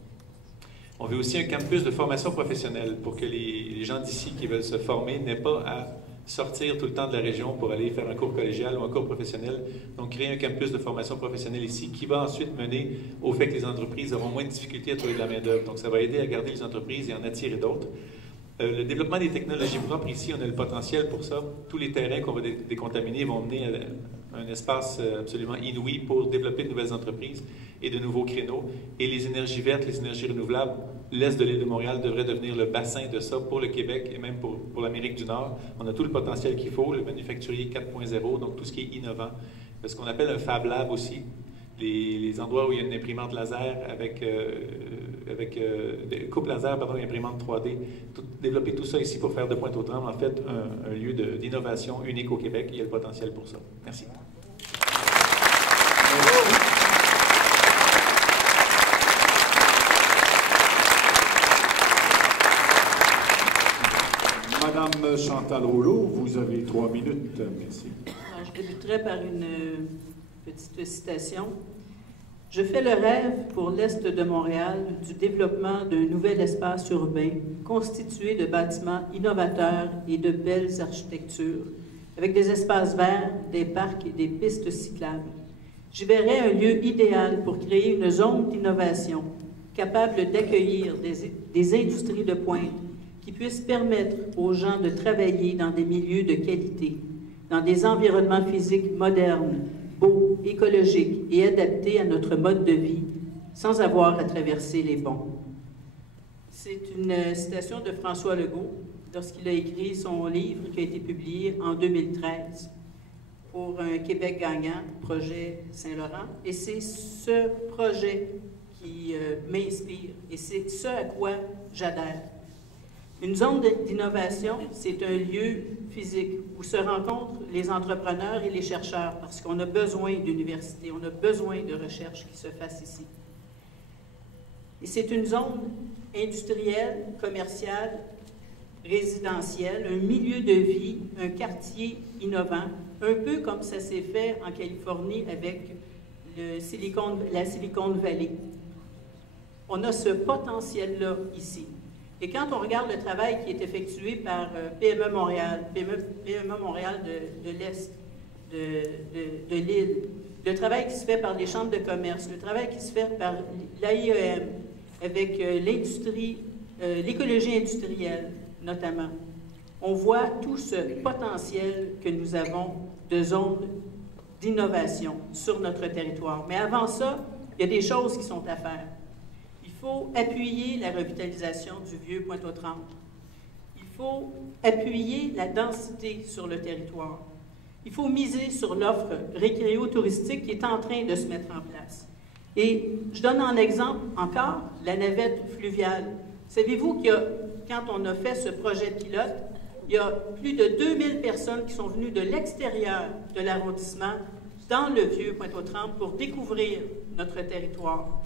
On veut aussi un campus de formation professionnelle pour que les gens d'ici qui veulent se former n'aient pas à sortir tout le temps de la région pour aller faire un cours collégial ou un cours professionnel. Donc, créer un campus de formation professionnelle ici qui va ensuite mener au fait que les entreprises auront moins de difficultés à trouver de la main-d'œuvre. Donc, ça va aider à garder les entreprises et en attirer d'autres. Le développement des technologies propres, ici, on a le potentiel pour ça. Tous les terrains qu'on va décontaminer vont mener à un espace absolument inouï pour développer de nouvelles entreprises et de nouveaux créneaux. Et les énergies vertes, les énergies renouvelables, l'Est de l'île de Montréal devrait devenir le bassin de ça pour le Québec et même pour l'Amérique du Nord. On a tout le potentiel qu'il faut, le manufacturier 4.0, donc tout ce qui est innovant. Ce qu'on appelle un Fab Lab aussi, les endroits où il y a une imprimante laser avec coupe laser, pardon, imprimante 3D. Développer tout ça ici pour faire de Pointe-aux-Trembles, en fait, un lieu d'innovation unique au Québec. Il y a le potentiel pour ça. Merci. Madame Chantal Rouleau, vous avez 3 minutes. Merci. Alors, je débuterai par une petite citation. « Je fais le rêve pour l'Est de Montréal du développement d'un nouvel espace urbain constitué de bâtiments innovateurs et de belles architectures, avec des espaces verts, des parcs et des pistes cyclables. J'y verrais un lieu idéal pour créer une zone d'innovation capable d'accueillir des industries de pointe qui puissent permettre aux gens de travailler dans des milieux de qualité, dans des environnements physiques modernes, beaux, écologiques et adaptés à notre mode de vie, sans avoir à traverser les ponts. » C'est une citation de François Legault lorsqu'il a écrit son livre qui a été publié en 2013 pour un Québec gagnant, projet Saint-Laurent. Et c'est ce projet qui m'inspire et c'est ce à quoi j'adhère. Une zone d'innovation, c'est un lieu physique où se rencontrent les entrepreneurs et les chercheurs parce qu'on a besoin d'universités, on a besoin de recherche qui se fasse ici. Et c'est une zone industrielle, commerciale, résidentielle, un milieu de vie, un quartier innovant, un peu comme ça s'est fait en Californie avec la Silicon Valley. On a ce potentiel-là ici. Et quand on regarde le travail qui est effectué par PME Montréal, PME Montréal de l'Est de l'île, le travail qui se fait par les chambres de commerce, le travail qui se fait par l'AIEM, avec l'industrie, l'écologie industrielle notamment, on voit tout ce potentiel que nous avons de zones d'innovation sur notre territoire. Mais avant ça, il y a des choses qui sont à faire. Il faut appuyer la revitalisation du vieux Pointe-aux-Trembles. Il faut appuyer la densité sur le territoire. Il faut miser sur l'offre récréo-touristique qui est en train de se mettre en place. Et je donne en exemple encore la navette fluviale. Savez-vous qu'il y a, quand on a fait ce projet pilote, il y a plus de 2000 personnes qui sont venues de l'extérieur de l'arrondissement dans le vieux Pointe-aux-Trembles pour découvrir notre territoire.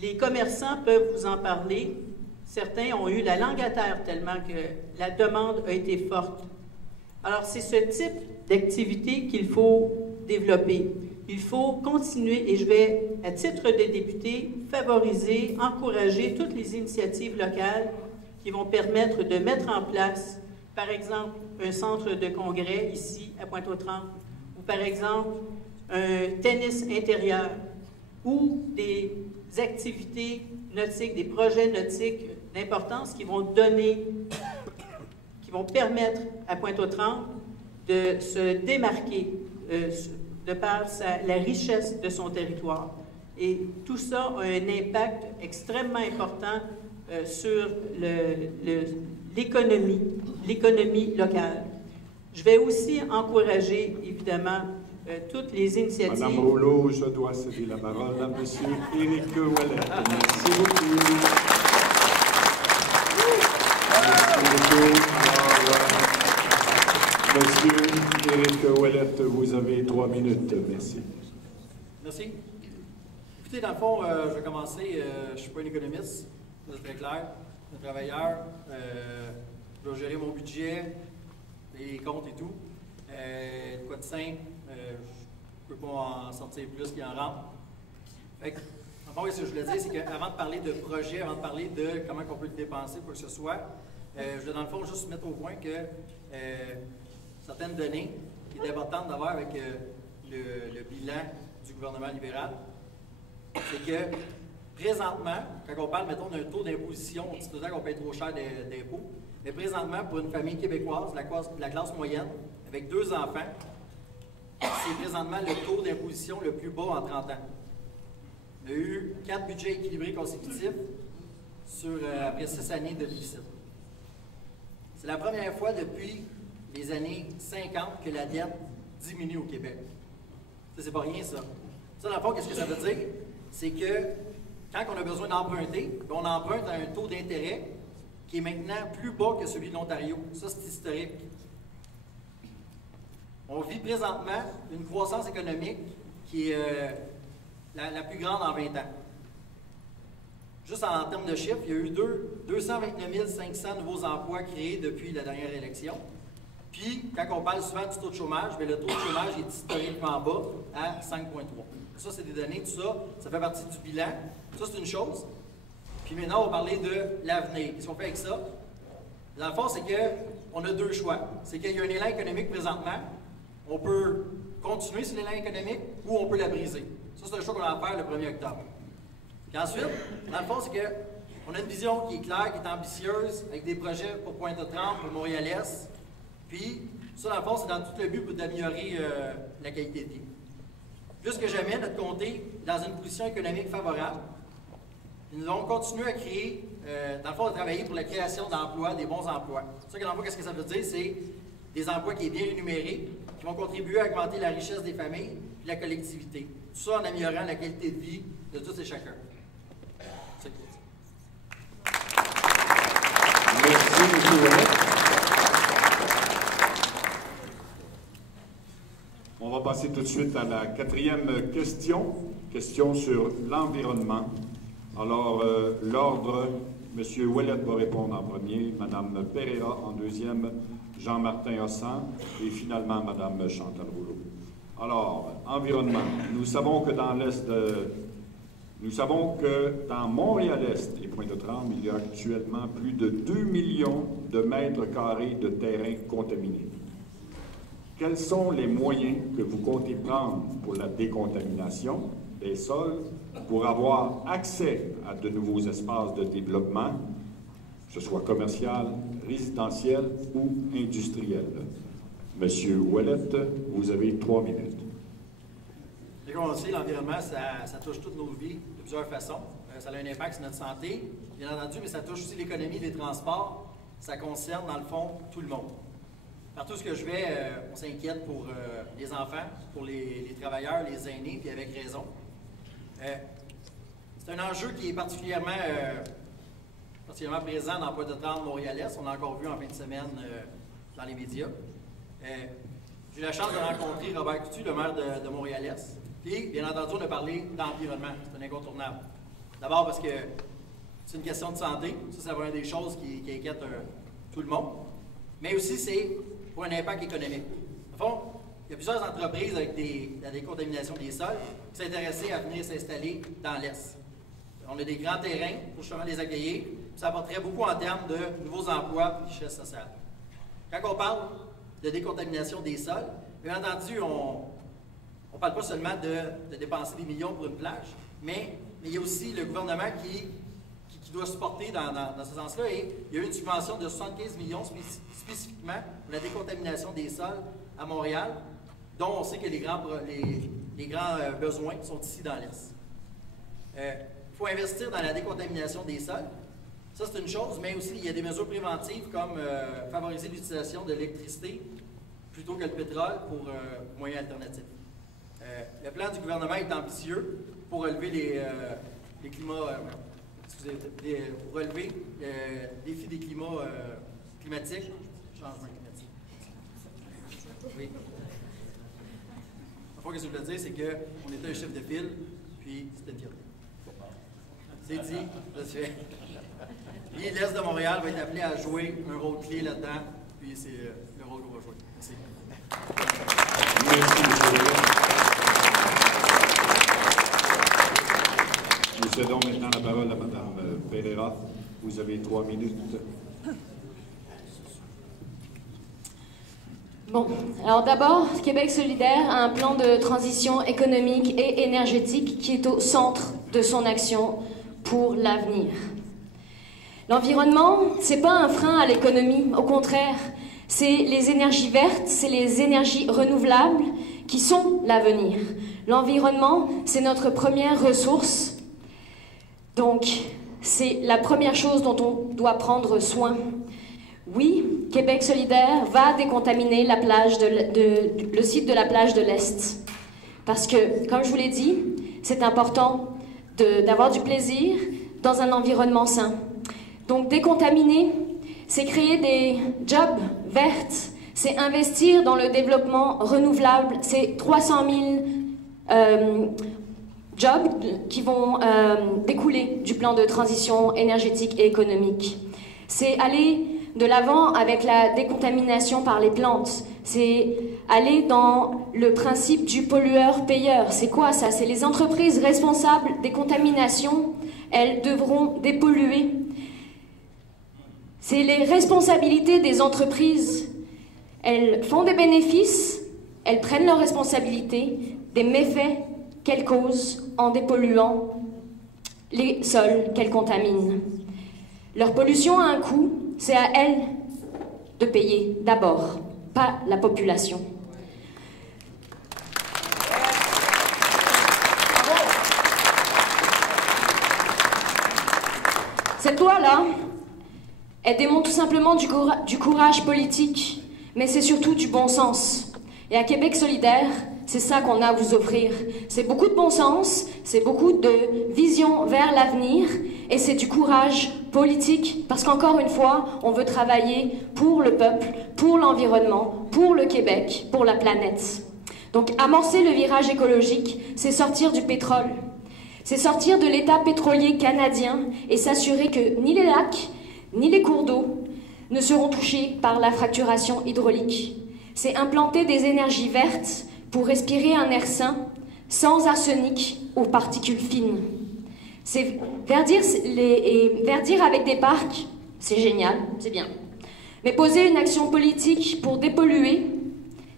Les commerçants peuvent vous en parler. Certains ont eu la langue à terre tellement que la demande a été forte. Alors, c'est ce type d'activité qu'il faut développer. Il faut continuer, et je vais, à titre de député, favoriser, encourager toutes les initiatives locales qui vont permettre de mettre en place, par exemple, un centre de congrès ici à Pointe-aux-Trembles, ou par exemple, un tennis intérieur, ou des activités nautiques, des projets nautiques d'importance qui vont permettre à Pointe-aux-Trembles de se démarquer de par la richesse de son territoire. Et tout ça a un impact extrêmement important sur l'économie locale. Je vais aussi encourager, évidemment, toutes les initiatives. Madame Rouleau, je dois céder la parole à M. Éric Ouellet. Merci beaucoup. Monsieur Éric Ouellet, vous avez 3 minutes. Merci. Merci. Écoutez, dans le fond, je vais commencer. Je ne suis pas un économiste, c'est très clair. Je suis un travailleur. Je dois gérer mon budget, les comptes et tout. Quoi de simple, je ne peux pas en sortir plus qu'il en rentre. Fait que, en fond, ce que je voulais dire, c'est qu'avant de parler de projet, avant de parler de comment on peut le dépenser, quoi que ce soit, je vais dans le fond juste mettre au point que certaines données qui est importante d'avoir avec le bilan du gouvernement libéral, c'est que présentement, quand on parle, mettons, d'un taux d'imposition, on dit tout le temps qu'on paye trop cher d'impôts, mais présentement, pour une famille québécoise, la classe moyenne, avec 2 enfants, c'est présentement le taux d'imposition le plus bas en 30 ans. Il y a eu 4 budgets équilibrés consécutifs après 6 années de déficit. C'est la première fois depuis les années 50 que la dette diminue au Québec. Ça, c'est pas rien, ça. Ça, dans le fond, qu'est-ce que ça veut dire? C'est que quand on a besoin d'emprunter, on emprunte à un taux d'intérêt qui est maintenant plus bas que celui de l'Ontario. Ça, c'est historique. On vit présentement une croissance économique qui est la plus grande en 20 ans. Juste en termes de chiffres, il y a eu 229 500 nouveaux emplois créés depuis la dernière élection. Puis, quand on parle souvent du taux de chômage, bien, le taux de chômage est historiquement bas à 5,3. Ça, c'est des données, tout ça, ça fait partie du bilan. Ça, c'est une chose. Puis maintenant, on va parler de l'avenir. Qu'est-ce qu'on fait avec ça? Dans le fond, c'est qu'on a 2 choix. C'est qu'il y a un élan économique présentement. On peut continuer sur l'élan économique ou on peut la briser. Ça, c'est un choix qu'on va faire le 1er octobre. Puis ensuite, dans le fond, c'est qu'on a une vision qui est claire, qui est ambitieuse, avec des projets pour Pointe-aux-Trembles, pour Montréal-Est. Puis, ça, dans le fond, c'est dans tout le but d'améliorer la qualité de vie. Plus que jamais, notre comté est dans une position économique favorable. Nous allons continuer à créer, dans le fond, à travailler pour la création d'emplois, des bons emplois. Ça, dans le fond, qu'est-ce que ça veut dire? C'est des emplois qui sont bien rémunérés, qui vont contribuer à augmenter la richesse des familles et la collectivité. Tout ça en améliorant la qualité de vie de tous et chacun. Merci, M. Ouellet. On va passer tout de suite à la 4e question. Question sur l'environnement. Alors, l'ordre, M. Ouellet va répondre en premier, Mme Pereira en 2e, Jean-Martin Hossan et finalement Mme Chantal Rouleau. Alors, environnement. Nous savons que dans Montréal-Est et Pointe-aux-Trembles, il y a actuellement plus de 2 millions de mètres carrés de terrain contaminés. Quels sont les moyens que vous comptez prendre pour la décontamination des sols pour avoir accès à de nouveaux espaces de développement, que ce soit commercial, résidentiel ou industriel? Monsieur Ouellet, vous avez 3 minutes. Et comme on le sait, l'environnement, ça touche toutes nos vies de plusieurs façons. Ça a un impact sur notre santé, bien entendu, mais ça touche aussi l'économie, les transports. Ça concerne, dans le fond, tout le monde. Partout ce que je vais, on s'inquiète pour les enfants, pour les travailleurs, les aînés, puis avec raison. C'est un enjeu qui est particulièrement présent dans Pointe-aux-Trembles, Montréal-Est. On l'a encore vu en fin de semaine dans les médias. J'ai eu la chance de rencontrer Robert Coutu, le maire de Montréal-Est. Puis, bien entendu, on a parlé d'environnement. C'est un incontournable. D'abord parce que c'est une question de santé. Ça, c'est une des choses qui inquiète tout le monde. Mais aussi, c'est pour un impact économique. Au fond, il y a plusieurs entreprises avec la décontamination des sols qui sont intéressées à venir s'installer dans l'Est. On a des grands terrains pour justement les accueillir. Ça apporterait beaucoup en termes de nouveaux emplois et de richesse sociale. Quand on parle de décontamination des sols, bien entendu, on ne parle pas seulement de dépenser des millions pour une plage, mais il y a aussi le gouvernement qui doit supporter dans ce sens-là. Et il y a eu une subvention de 75 millions spécifiquement pour la décontamination des sols à Montréal, dont on sait que les grands besoins sont ici dans l'Est. Il faut investir dans la décontamination des sols. Ça, c'est une chose, mais aussi, il y a des mesures préventives comme favoriser l'utilisation de l'électricité plutôt que le pétrole pour moyens alternatifs. Le plan du gouvernement est ambitieux pour relever les climats... pour relever le défi des climatiques, changement climatique. Oui. La fois que je veux dire, c'est qu'on était un chef de file, puis c'était une fierté. C'est dit, ça se fait. Puis l'Est de Montréal va être appelé à jouer un rôle clé là-dedans, puis c'est le rôle qu'on va jouer. Merci. Merci, M. Nous cédons maintenant la parole à Mme Pereira. Vous avez 3 minutes. Bon, alors d'abord, Québec solidaire a un plan de transition économique et énergétique qui est au centre de son action pour l'avenir. L'environnement, c'est pas un frein à l'économie, au contraire, c'est les énergies vertes, c'est les énergies renouvelables qui sont l'avenir. L'environnement, c'est notre première ressource, donc c'est la première chose dont on doit prendre soin. Oui, Québec solidaire va décontaminer la plage le site de la plage de l'Est. Parce que, comme je vous l'ai dit, c'est important d'avoir du plaisir dans un environnement sain. Donc décontaminer, c'est créer des jobs vertes, c'est investir dans le développement renouvelable, c'est 300 000 jobs qui vont découler du plan de transition énergétique et économique. C'est aller de l'avant avec la décontamination par les plantes. C'est aller dans le principe du pollueur-payeur. C'est quoi ça? C'est les entreprises responsables des contaminations. Elles devront dépolluer. C'est les responsabilités des entreprises. Elles font des bénéfices, elles prennent leurs responsabilités des méfaits qu'elles causent en dépolluant les sols qu'elles contaminent. Leur pollution a un coût, c'est à elles de payer d'abord, pas la population. Cette loi-là, elle démontre tout simplement du courage politique, mais c'est surtout du bon sens. Et à Québec solidaire, c'est ça qu'on a à vous offrir. C'est beaucoup de bon sens, c'est beaucoup de vision vers l'avenir, et c'est du courage politique, parce qu'encore une fois, on veut travailler pour le peuple, pour l'environnement, pour le Québec, pour la planète. Donc amorcer le virage écologique, c'est sortir du pétrole. C'est sortir de l'État pétrolier canadien et s'assurer que ni les lacs, ni les cours d'eau ne seront touchés par la fracturation hydraulique. C'est implanter des énergies vertes pour respirer un air sain, sans arsenic aux particules fines. C'est verdir avec des parcs, c'est génial, c'est bien. Mais poser une action politique pour dépolluer,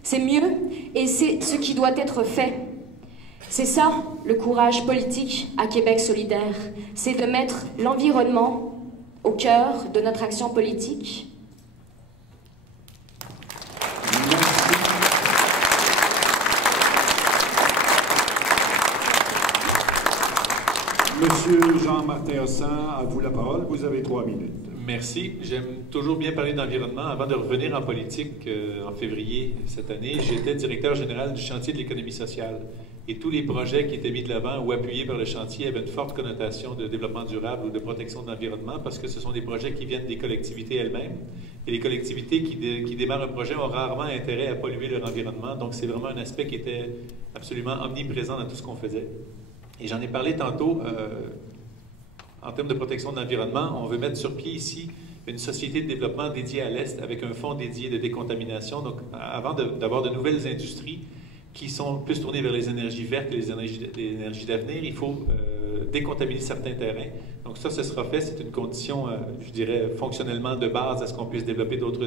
c'est mieux et c'est ce qui doit être fait. C'est ça, le courage politique à Québec solidaire. C'est de mettre l'environnement au cœur de notre action politique. Monsieur Jean-Martin Hossan, à vous la parole. Vous avez 3 minutes. Merci. J'aime toujours bien parler d'environnement. Avant de revenir en politique, en février cette année, j'étais directeur général du chantier de l'économie sociale. Et tous les projets qui étaient mis de l'avant ou appuyés par le chantier avaient une forte connotation de développement durable ou de protection de l'environnement parce que ce sont des projets qui viennent des collectivités elles-mêmes. Et les collectivités qui démarrent un projet ont rarement intérêt à polluer leur environnement. Donc, c'est vraiment un aspect qui était absolument omniprésent dans tout ce qu'on faisait. Et j'en ai parlé tantôt, en termes de protection de l'environnement, on veut mettre sur pied ici une société de développement dédiée à l'Est avec un fonds dédié de décontamination. Donc, avant d'avoir de nouvelles industries qui sont plus tournées vers les énergies vertes et les énergies d'avenir, il faut décontaminer certains terrains. Donc ça, ce sera fait. C'est une condition, je dirais, fonctionnellement de base à ce qu'on puisse développer d'autres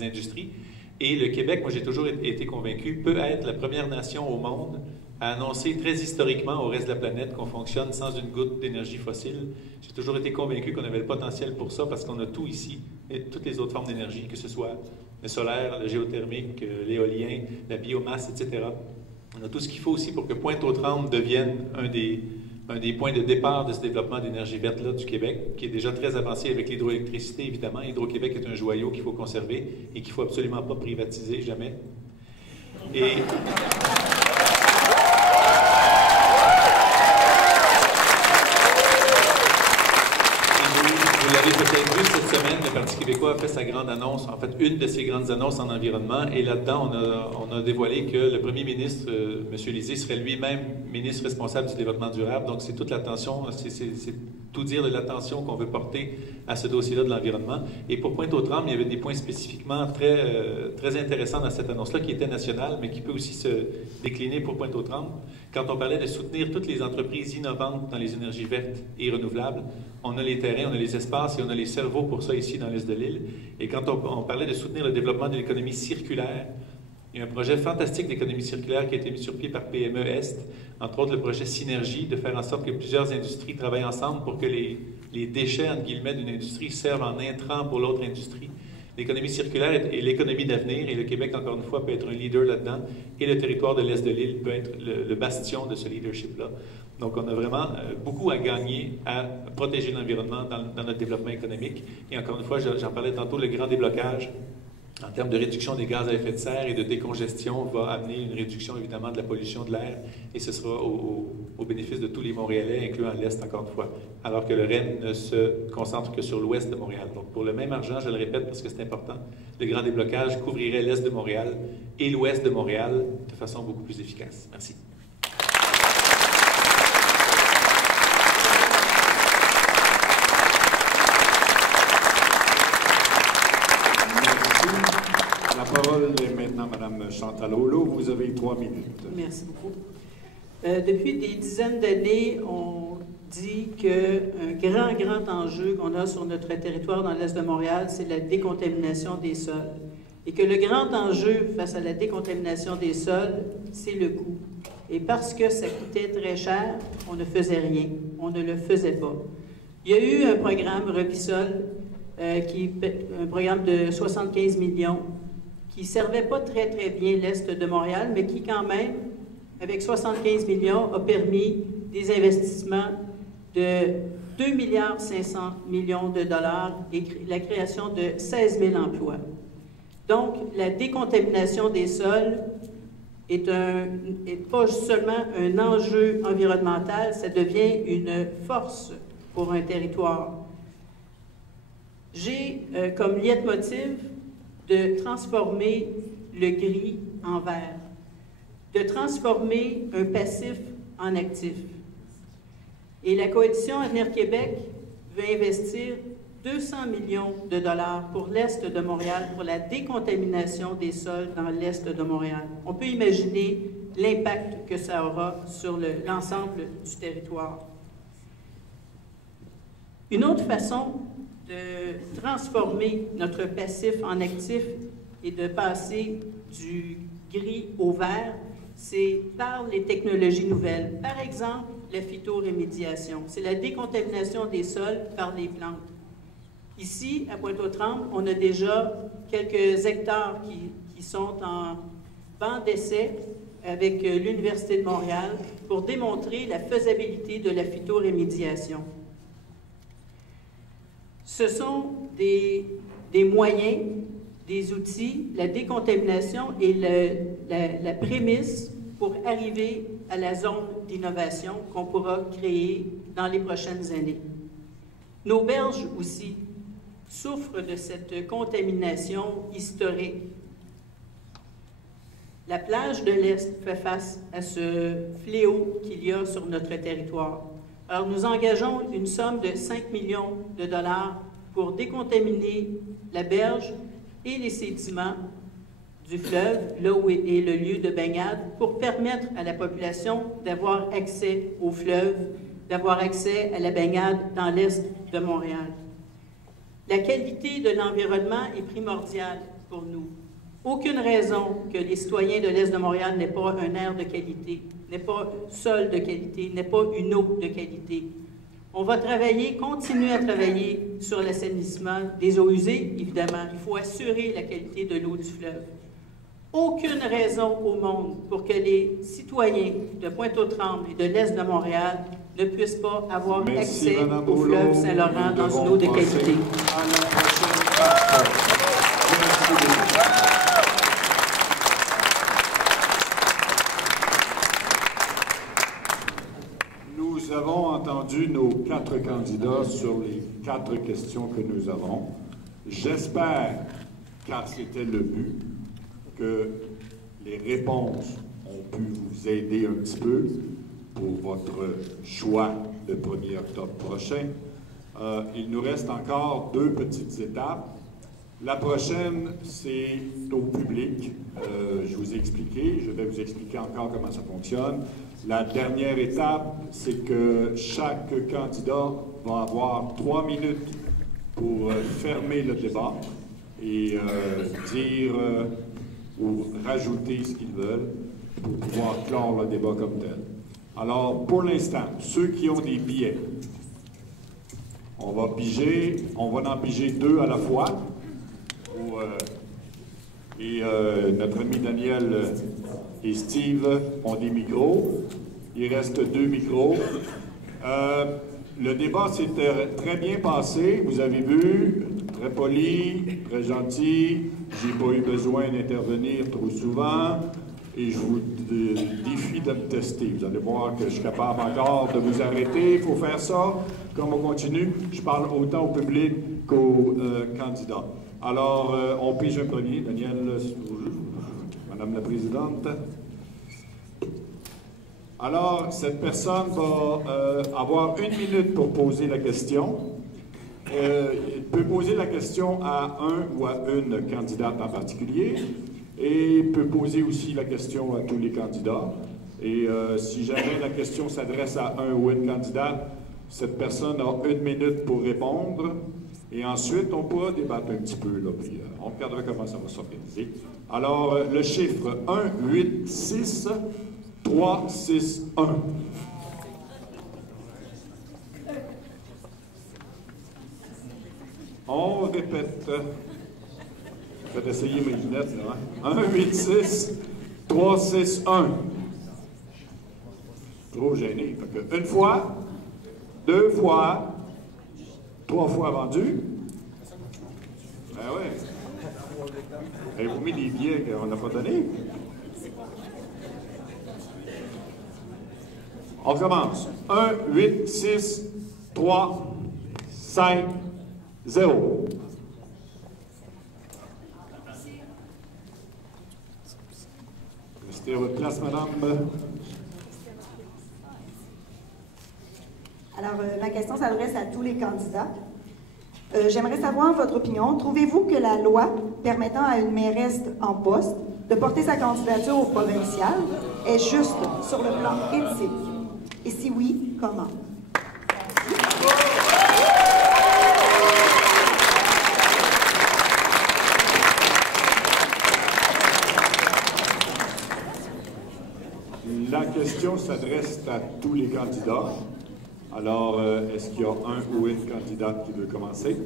industries. Et le Québec, moi j'ai toujours été convaincu, peut être la première nation au monde à annoncer très historiquement au reste de la planète qu'on fonctionne sans une goutte d'énergie fossile. J'ai toujours été convaincu qu'on avait le potentiel pour ça parce qu'on a tout ici, et toutes les autres formes d'énergie, que ce soit le solaire, le géothermique, l'éolien, la biomasse, etc. On a tout ce qu'il faut aussi pour que Pointe-aux-Trembles devienne un des points de départ de ce développement d'énergie verte-là du Québec, qui est déjà très avancé avec l'hydroélectricité, évidemment. Hydro-Québec est un joyau qu'il faut conserver et qu'il ne faut absolument pas privatiser, jamais. Et... Vous l'avez peut-être vu cette semaine, le Parti québécois a fait sa grande annonce, en fait une de ses grandes annonces en environnement, et là-dedans, on a dévoilé que le premier ministre, M. Lisée, serait lui-même ministre responsable du développement durable. Donc, c'est toute l'attention, c'est tout dire de l'attention qu'on veut porter à ce dossier-là de l'environnement. Et pour Pointe-aux-Trembles, il y avait des points spécifiquement très intéressants dans cette annonce-là, qui était nationale, mais qui peut aussi se décliner pour Pointe-aux-Trembles. Quand on parlait de soutenir toutes les entreprises innovantes dans les énergies vertes et renouvelables, on a les terrains, on a les espaces et on a les cerveaux pour ça ici dans l'est de l'île. Et quand on parlait de soutenir le développement de l'économie circulaire, il y a un projet fantastique d'économie circulaire qui a été mis sur pied par PME Est, entre autres le projet Synergie, de faire en sorte que plusieurs industries travaillent ensemble pour que les déchets, entre guillemets, d'une industrie servent en intrant pour l'autre industrie. L'économie circulaire est l'économie d'avenir et le Québec, encore une fois, peut être un leader là-dedans et le territoire de l'Est de l'île peut être le bastion de ce leadership-là. Donc, on a vraiment beaucoup à gagner à protéger l'environnement dans notre développement économique. Et encore une fois, j'en parlais tantôt, le grand déblocage en termes de réduction des gaz à effet de serre et de décongestion va amener une réduction, évidemment, de la pollution de l'air et ce sera au bénéfice de tous les Montréalais, incluant l'Est, encore une fois, alors que le REM ne se concentre que sur l'Ouest de Montréal. Donc, pour le même argent, je le répète parce que c'est important, le grand déblocage couvrirait l'Est de Montréal et l'Ouest de Montréal de façon beaucoup plus efficace. Merci. La parole est maintenant Mme Chantal Aulo. Vous avez 3 minutes. Merci beaucoup. Depuis des dizaines d'années, on dit qu'un grand enjeu qu'on a sur notre territoire dans l'Est de Montréal, c'est la décontamination des sols. Et que le grand enjeu face à la décontamination des sols, c'est le coût. Et parce que ça coûtait très cher, on ne faisait rien. On ne le faisait pas. Il y a eu un programme Revisol, un programme de 75 millions, qui ne servait pas très bien l'Est de Montréal, mais qui quand même, avec 75 millions, a permis des investissements de 2,5 milliards de dollars et la création de 16 000 emplois. Donc, la décontamination des sols est pas seulement un enjeu environnemental, ça devient une force pour un territoire. J'ai comme leitmotiv de transformer le gris en vert, de transformer un passif en actif. Et la Coalition Avenir Québec veut investir 200 millions de dollars pour l'Est de Montréal, pour la décontamination des sols dans l'Est de Montréal. On peut imaginer l'impact que ça aura sur l'ensemble du territoire. Une autre façon de transformer notre passif en actif et de passer du gris au vert, c'est par les technologies nouvelles. Par exemple, la phytorémédiation. C'est la décontamination des sols par les plantes. Ici, à Pointe-aux-Trembles, on a déjà quelques hectares qui sont en banc d'essai avec l'Université de Montréal pour démontrer la faisabilité de la phytorémédiation. Ce sont des moyens, des outils, la décontamination et la prémisse pour arriver à la zone d'innovation qu'on pourra créer dans les prochaines années. Nos berges aussi souffrent de cette contamination historique. La plage de l'Est fait face à ce fléau qu'il y a sur notre territoire. Alors, nous engageons une somme de 5 millions de dollars pour décontaminer la berge et les sédiments du fleuve, là où est le lieu de baignade, pour permettre à la population d'avoir accès au fleuve, d'avoir accès à la baignade dans l'Est de Montréal. La qualité de l'environnement est primordiale pour nous. Aucune raison que les citoyens de l'Est de Montréal n'aient pas un air de qualité, n'aient pas un sol de qualité, n'aient pas une eau de qualité. On va continuer à travailler sur l'assainissement des eaux usées, évidemment. Il faut assurer la qualité de l'eau du fleuve. Aucune raison au monde pour que les citoyens de Pointe-aux-Trembles et de l'Est de Montréal ne puissent pas avoir accès au fleuve Saint-Laurent dans une eau de qualité. Nous avons entendu nos 4 candidats sur les 4 questions que nous avons. J'espère, car c'était le but, que les réponses ont pu vous aider un petit peu. pour votre choix le 1er octobre prochain. Il nous reste encore 2 petites étapes. La prochaine, c'est au public. Je vous ai expliqué, je vais vous expliquer encore comment ça fonctionne. La dernière étape, c'est que chaque candidat va avoir 3 minutes pour fermer le débat et dire ou rajouter ce qu'ils veulent pour pouvoir clore le débat comme tel. Alors, pour l'instant, ceux qui ont des billets, on va en piger 2 à la fois. Notre ami Daniel et Steve ont des micros. Il reste 2 micros. Le débat s'est très bien passé. Vous avez vu, très poli, très gentil. J'ai pas eu besoin d'intervenir trop souvent. Et je vous défie de me tester. Vous allez voir que je suis capable encore de vous arrêter. Il faut faire ça. Comme on continue, je parle autant au public qu'aux candidats. Alors, on pige un premier. Daniel, Madame la Présidente. Alors, cette personne va avoir 1 minute pour poser la question. Il peut poser la question à un ou à une candidate en particulier et peut poser aussi la question à tous les candidats. Et si jamais la question s'adresse à un ou une candidate, cette personne a 1 minute pour répondre. Et ensuite, on pourra débattre un petit peu, là, puis on regardera comment ça va s'organiser. Alors, le chiffre 1, 8, 6, 3, 6, 1. On répète. Je vais essayer mes lunettes, là. Hein? 1, 8, 6, 3, 6, 1. Trop gêné. Fait que 1 fois, 2 fois, 3 fois vendu. Ben oui. Avez-vous mis des billets qu'on n'a pas donnés? On recommence. 1, 8, 6, 3, 5, 0. Restez à votre place, madame. Alors, ma question s'adresse à tous les candidats. J'aimerais savoir votre opinion. Trouvez-vous que la loi permettant à une mairesse en poste de porter sa candidature au provincial est juste sur le plan éthique? Et si oui, comment? La question s'adresse à tous les candidats. Alors, est-ce qu'il y a un ou une candidate qui veut commencer?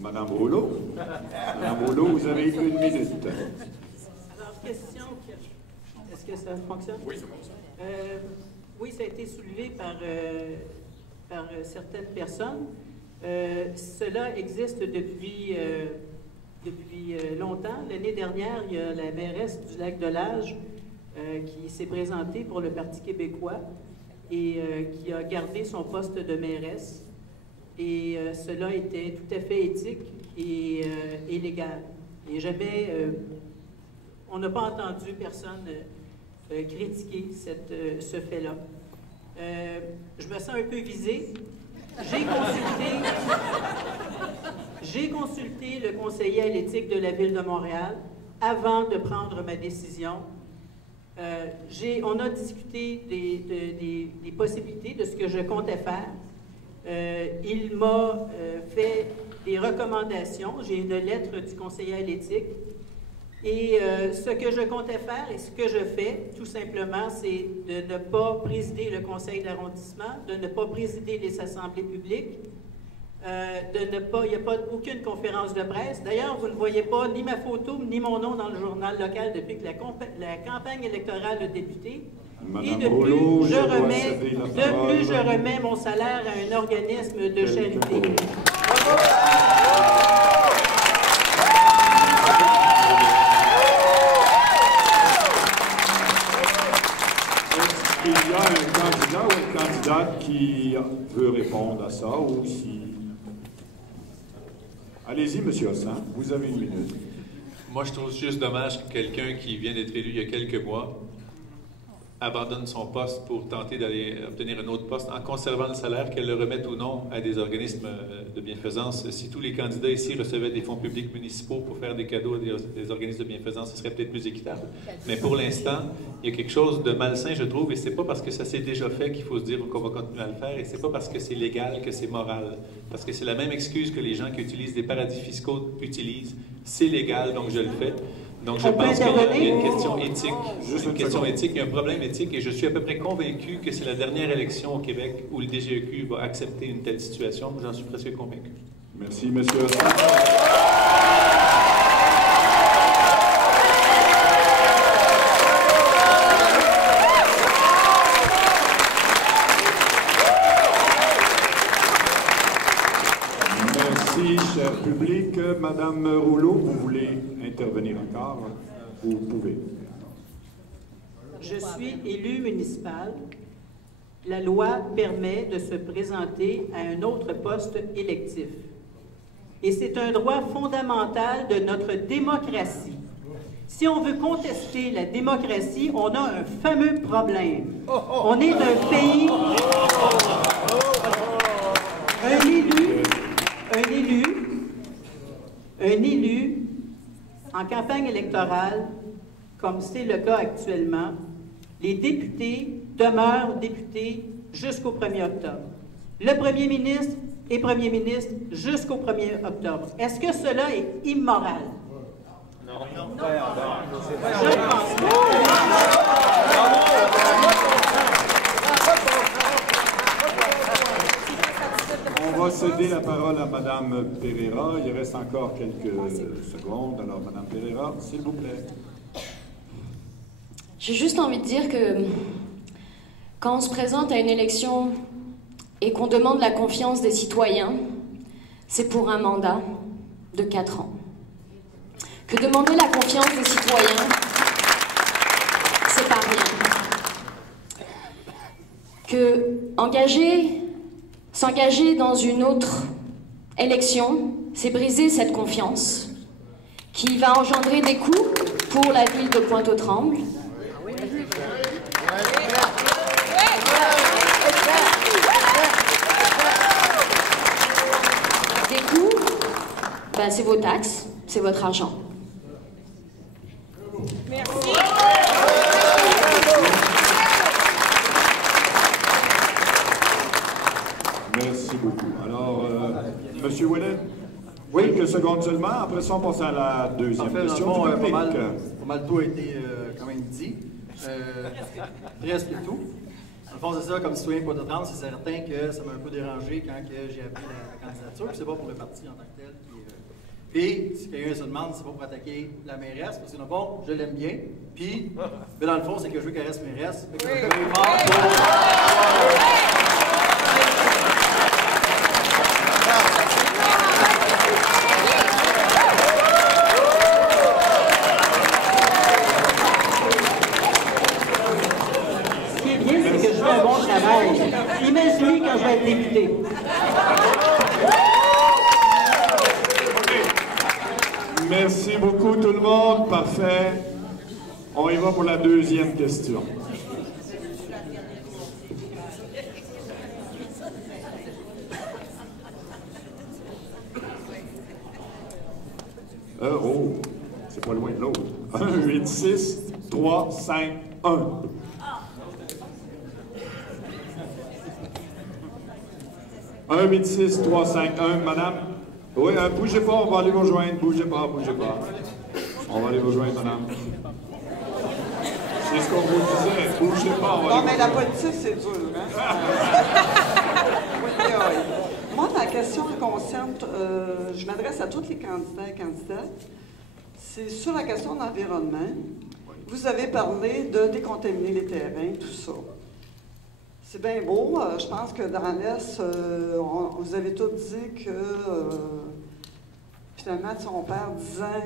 Madame Rouleau. Madame Rouleau, vous avez 1 minute. Alors, question, est-ce que ça fonctionne? Oui, ça fonctionne. Oui, ça a été soulevé par certaines personnes. Cela existe depuis longtemps. L'année dernière, il y a la mairesse du Lac-de-L'Âge qui s'est présentée pour le Parti québécois et qui a gardé son poste de mairesse. Et cela était tout à fait éthique et légal. Et jamais, on n'a pas entendu personne critiquer ce fait-là. Je me sens un peu visée. J'ai consulté le conseiller à l'éthique de la Ville de Montréal avant de prendre ma décision. On a discuté des possibilités de ce que je comptais faire. Il m'a fait des recommandations. J'ai une lettre du conseiller à l'éthique. Et ce que je comptais faire et ce que je fais, tout simplement, c'est de ne pas présider le conseil d'arrondissement, de ne pas présider les assemblées publiques, il n'y a pas aucune conférence de presse. D'ailleurs, vous ne voyez pas ni ma photo ni mon nom dans le journal local depuis que la campagne électorale a débuté. Madame Et de Rouleau, plus, je remets mon salaire à un organisme de charité. Est-ce qu'il y a un candidat ou une candidate qui veut répondre à ça ou si... Allez-y, M. Hossan, vous avez 1 minute. Moi, je trouve juste dommage que quelqu'un qui vient d'être élu il y a quelques mois abandonne son poste pour tenter d'aller obtenir un autre poste en conservant le salaire, qu'elle le remette ou non à des organismes de bienfaisance. Si tous les candidats ici recevaient des fonds publics municipaux pour faire des cadeaux à des organismes de bienfaisance, ce serait peut-être plus équitable. Mais pour l'instant, il y a quelque chose de malsain, je trouve, et c'est pas parce que ça s'est déjà fait qu'il faut se dire qu'on va continuer à le faire, et c'est pas parce que c'est légal que c'est moral. Parce que c'est la même excuse que les gens qui utilisent des paradis fiscaux utilisent. C'est légal, donc je le fais. Donc, je pense qu'il y a une question éthique. Juste une question éthique, il y a un problème éthique, et je suis à peu près convaincu que c'est la dernière élection au Québec où le DGEQ va accepter une telle situation. J'en suis presque convaincu. Merci, M. Ossan. Merci, cher public. Madame Rouleau, vous voulez intervenir encore? Vous pouvez. Je suis élu municipal. La loi permet de se présenter à un autre poste électif. Et c'est un droit fondamental de notre démocratie. Si on veut contester la démocratie, on a un fameux problème. On est un pays... Un élu, en campagne électorale, comme c'est le cas actuellement, les députés demeurent députés jusqu'au 1er octobre. Le premier ministre est premier ministre jusqu'au 1er octobre. Est-ce que cela est immoral? Non. Je ne pense pas. On va céder la parole à Mme Pereira. Il reste encore quelques secondes. Alors, Mme Pereira, s'il vous plaît. J'ai juste envie de dire que quand on se présente à une élection et qu'on demande la confiance des citoyens, c'est pour un mandat de 4 ans. Que demander la confiance des citoyens, c'est pas rien. Que s'engager dans une autre élection, c'est briser cette confiance qui va engendrer des coûts pour la ville de Pointe-aux-Trembles. Des coûts, ben, c'est vos taxes, c'est votre argent. Merci. Merci beaucoup. Alors, M. Ouellet, oui, quelques secondes seulement. Après ça, on passe à la deuxième question dans le fond, du public. pas mal tout a été quand même dit. Presque tout. Dans le fond, c'est ça, comme citoyen de Pointe-aux-Trembles, c'est certain que ça m'a un peu dérangé quand j'ai appris la candidature. Puis c'est pas pour le parti en tant que tel. Puis, si quelqu'un se demande, c'est pas pour attaquer la mairesse, parce que dans le fond, je l'aime bien. Puis, mais dans le fond, c'est que je veux qu'elle reste mairesse. Fait que je vais fort Ce qui est bien, c'est que je fais un bon travail. Imaginez quand je vais être député. Merci beaucoup, tout le monde. Parfait. On y va pour la deuxième question. Oh, c'est pas loin de l'autre. 1, 8, 6, 3, 5, 1. Un, 8, 6, 3, 5, 1, madame. Oui, bougez pas, on va aller vous rejoindre. Bougez pas, bougez pas. On va aller vous rejoindre, madame. C'est ce qu'on vous disait. Bougez pas, on va Non, mais la politique, c'est dur, hein? Oui, oui. Moi, ma question concerne, je m'adresse à tous les candidats et candidates, c'est sur la question de l'environnement. Vous avez parlé de décontaminer les terrains, tout ça. C'est bien beau. Je pense que dans l'Est, vous avez tous dit que, finalement, si on perd 10 ans,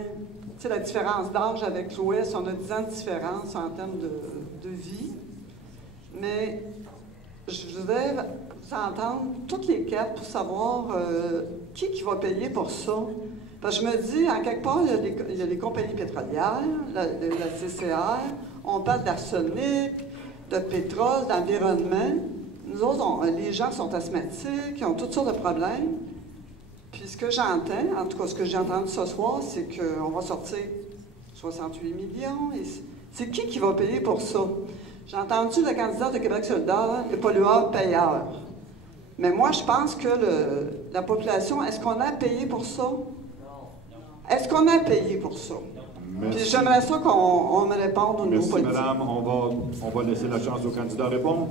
tu sais, la différence d'âge avec l'Ouest, on a 10 ans de différence en termes de vie. Mais je voudrais vous entendre toutes les quatre pour savoir qui va payer pour ça. Parce que je me dis, en quelque part, il y a les compagnies pétrolières, la CCR, on parle d'arsenic, de pétrole, d'environnement. Nous autres, les gens sont asthmatiques, ils ont toutes sortes de problèmes. Puis ce que j'entends, en tout cas ce que j'ai entendu ce soir, c'est qu'on va sortir 68 millions. C'est qui va payer pour ça? J'ai entendu le candidat de Québec solidaire, le pollueur-payeur. Mais moi, je pense que la population, est-ce qu'on a payé pour ça? Est-ce qu'on a payé pour ça? Puis j'aimerais ça qu'on me réponde au niveau politique. Merci, madame. On va laisser la chance aux candidats à répondre.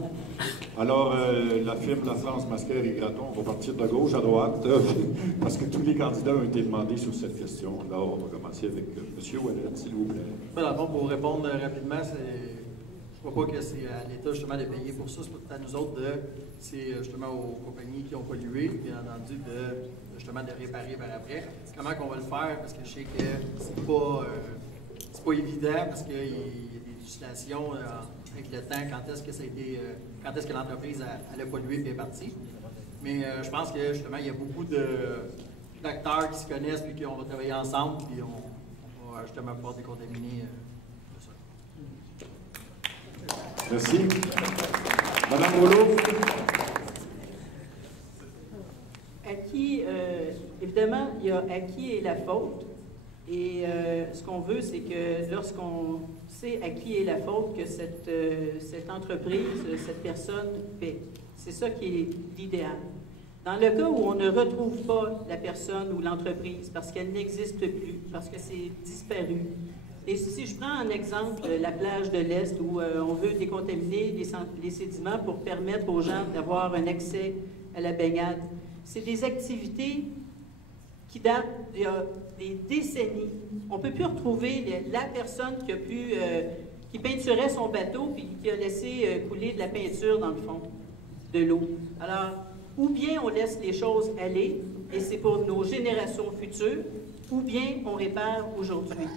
Alors, la firme La France Masquer et Graton, on va partir de gauche à droite, parce que tous les candidats ont été demandés sur cette question. Alors, on va commencer avec M. Ouellet, s'il vous plaît. Dans le fond, pour répondre rapidement, je ne crois pas que c'est à l'État justement de payer pour ça. C'est à nous autres c'est justement aux compagnies qui ont pollué, bien entendu, justement de réparer par après. Comment qu'on va le faire? Parce que je sais que c'est pas évident, parce qu'il y a des législations avec le temps, quand est-ce que l'entreprise a pollué et est partie. Mais je pense que justement, il y a beaucoup d'acteurs qui se connaissent puis qu'on va travailler ensemble, puis on va justement pouvoir décontaminer tout ça. Merci. Madame Rouleau. Évidemment, il y a à qui est la faute. Et ce qu'on veut, c'est que lorsqu'on sait à qui est la faute, que cette entreprise, cette personne paie. C'est ça qui est l'idéal. Dans le cas où on ne retrouve pas la personne ou l'entreprise parce qu'elle n'existe plus, parce que c'est disparu, et si je prends en exemple la plage de l'Est où on veut décontaminer les sédiments pour permettre aux gens d'avoir un accès à la baignade, c'est des activités qui datent d'il y a des décennies. On ne peut plus retrouver la personne qui peinturait son bateau puis qui a laissé couler de la peinture dans le fond de l'eau. Alors, ou bien on laisse les choses aller, et c'est pour nos générations futures, ou bien on répare aujourd'hui.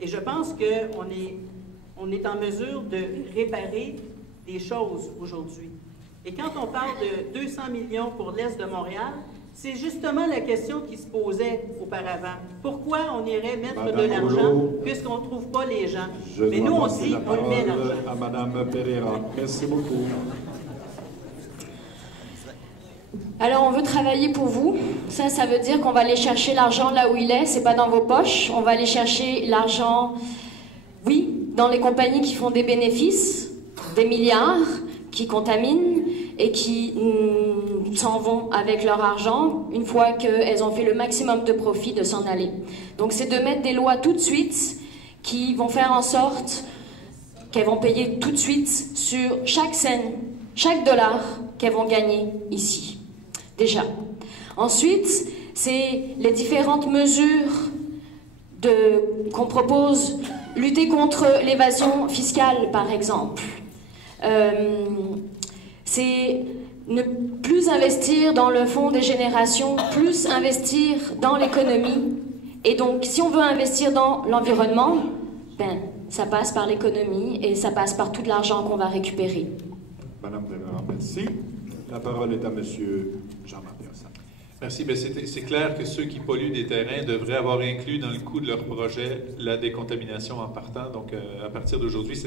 Et je pense qu'on est en mesure de réparer des choses aujourd'hui. Et quand on parle de 200 millions pour l'Est de Montréal, c'est justement la question qui se posait auparavant. Pourquoi on irait mettre de l'argent puisqu'on ne trouve pas les gens? Mais nous, on dit, on le met l'argent. À Mme Pereira. Merci beaucoup. Alors, on veut travailler pour vous. Ça veut dire qu'on va aller chercher l'argent là où il est. C'est pas dans vos poches. On va aller chercher l'argent, oui, dans les compagnies qui font des bénéfices, des milliards, qui contaminent et qui s'en vont avec leur argent une fois qu'elles ont fait le maximum de profit de s'en aller. Donc, c'est de mettre des lois tout de suite qui vont faire en sorte qu'elles vont payer tout de suite sur chaque scène, chaque dollar qu'elles vont gagner ici. Déjà. Ensuite, c'est les différentes mesures qu'on propose. Lutter contre l'évasion fiscale, par exemple. C'est ne plus investir dans le fonds des générations, plus investir dans l'économie. Et donc, si on veut investir dans l'environnement, ben, ça passe par l'économie et ça passe par tout l'argent qu'on va récupérer. Madame Pereira, merci. La parole est à Monsieur Jean-Marc Pierson. Merci. C'est clair que ceux qui polluent des terrains devraient avoir inclus dans le coût de leur projet la décontamination en partant. Donc, à partir d'aujourd'hui,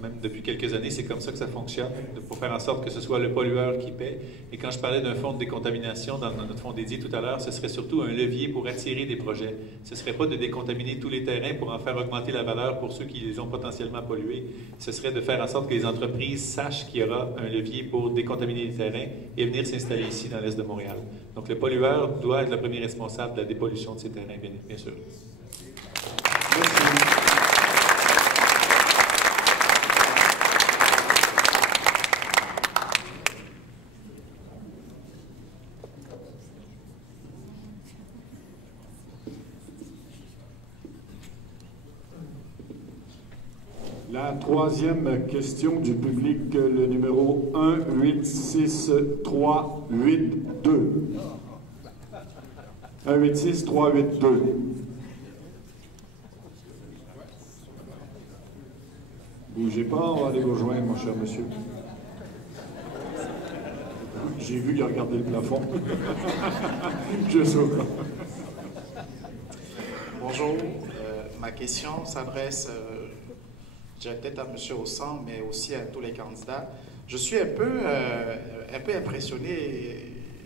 même depuis quelques années, c'est comme ça que ça fonctionne, pour faire en sorte que ce soit le pollueur qui paie. Et quand je parlais d'un fonds de décontamination dans notre fonds dédié tout à l'heure, ce serait surtout un levier pour attirer des projets. Ce ne serait pas de décontaminer tous les terrains pour en faire augmenter la valeur pour ceux qui les ont potentiellement pollués. Ce serait de faire en sorte que les entreprises sachent qu'il y aura un levier pour décontaminer les terrains et venir s'installer ici dans l'Est de Montréal. Donc, le pollueur doit être le premier responsable de la dépollution de ces terrains, bien sûr. Merci. La troisième question du public, le numéro 186382. 186382. Bougez pas, on va aller vous rejoindre, mon cher monsieur. J'ai vu qu'il a regardé le plafond. Je sais pas. Bonjour, ma question s'adresse je dirais peut-être à M. Ossan, mais aussi à tous les candidats. Je suis un peu impressionné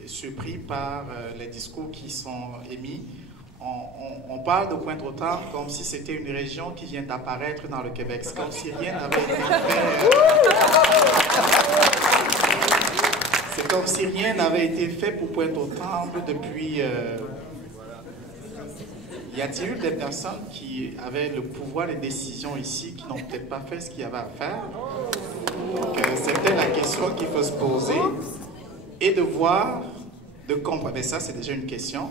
et surpris par les discours qui sont émis. On parle de Pointe-aux-Trembles comme si c'était une région qui vient d'apparaître dans le Québec. C'est comme si rien n'avait été fait. C'est comme si rien n'avait été fait pour Pointe-aux-Trembles depuis... Y a-t-il eu des personnes qui avaient le pouvoir de décision ici qui n'ont peut-être pas fait ce qu'il y avait à faire? Donc, c'était la question qu'il faut se poser et de voir, de comprendre. Mais ça, c'est déjà une question.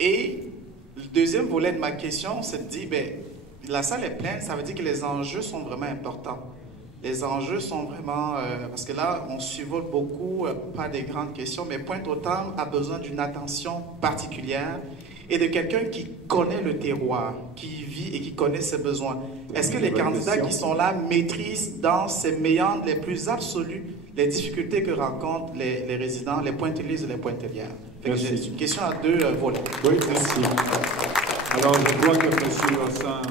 Et le deuxième volet de ma question, c'est de dire, ben, la salle est pleine, ça veut dire que les enjeux sont vraiment importants. Les enjeux sont vraiment... parce que là, on survole beaucoup, pas des grandes questions, mais Pointe-aux-Trembles a besoin d'une attention particulière et de quelqu'un qui connaît le terroir, qui vit et qui connaît ses besoins. Est-ce que les candidats qui sont là maîtrisent dans ces méandres les plus absolus les difficultés que rencontrent les résidents, les pointeliers et les pointelières? C'est une question à deux volets. Oui, merci. Alors, je crois que M. Ossan,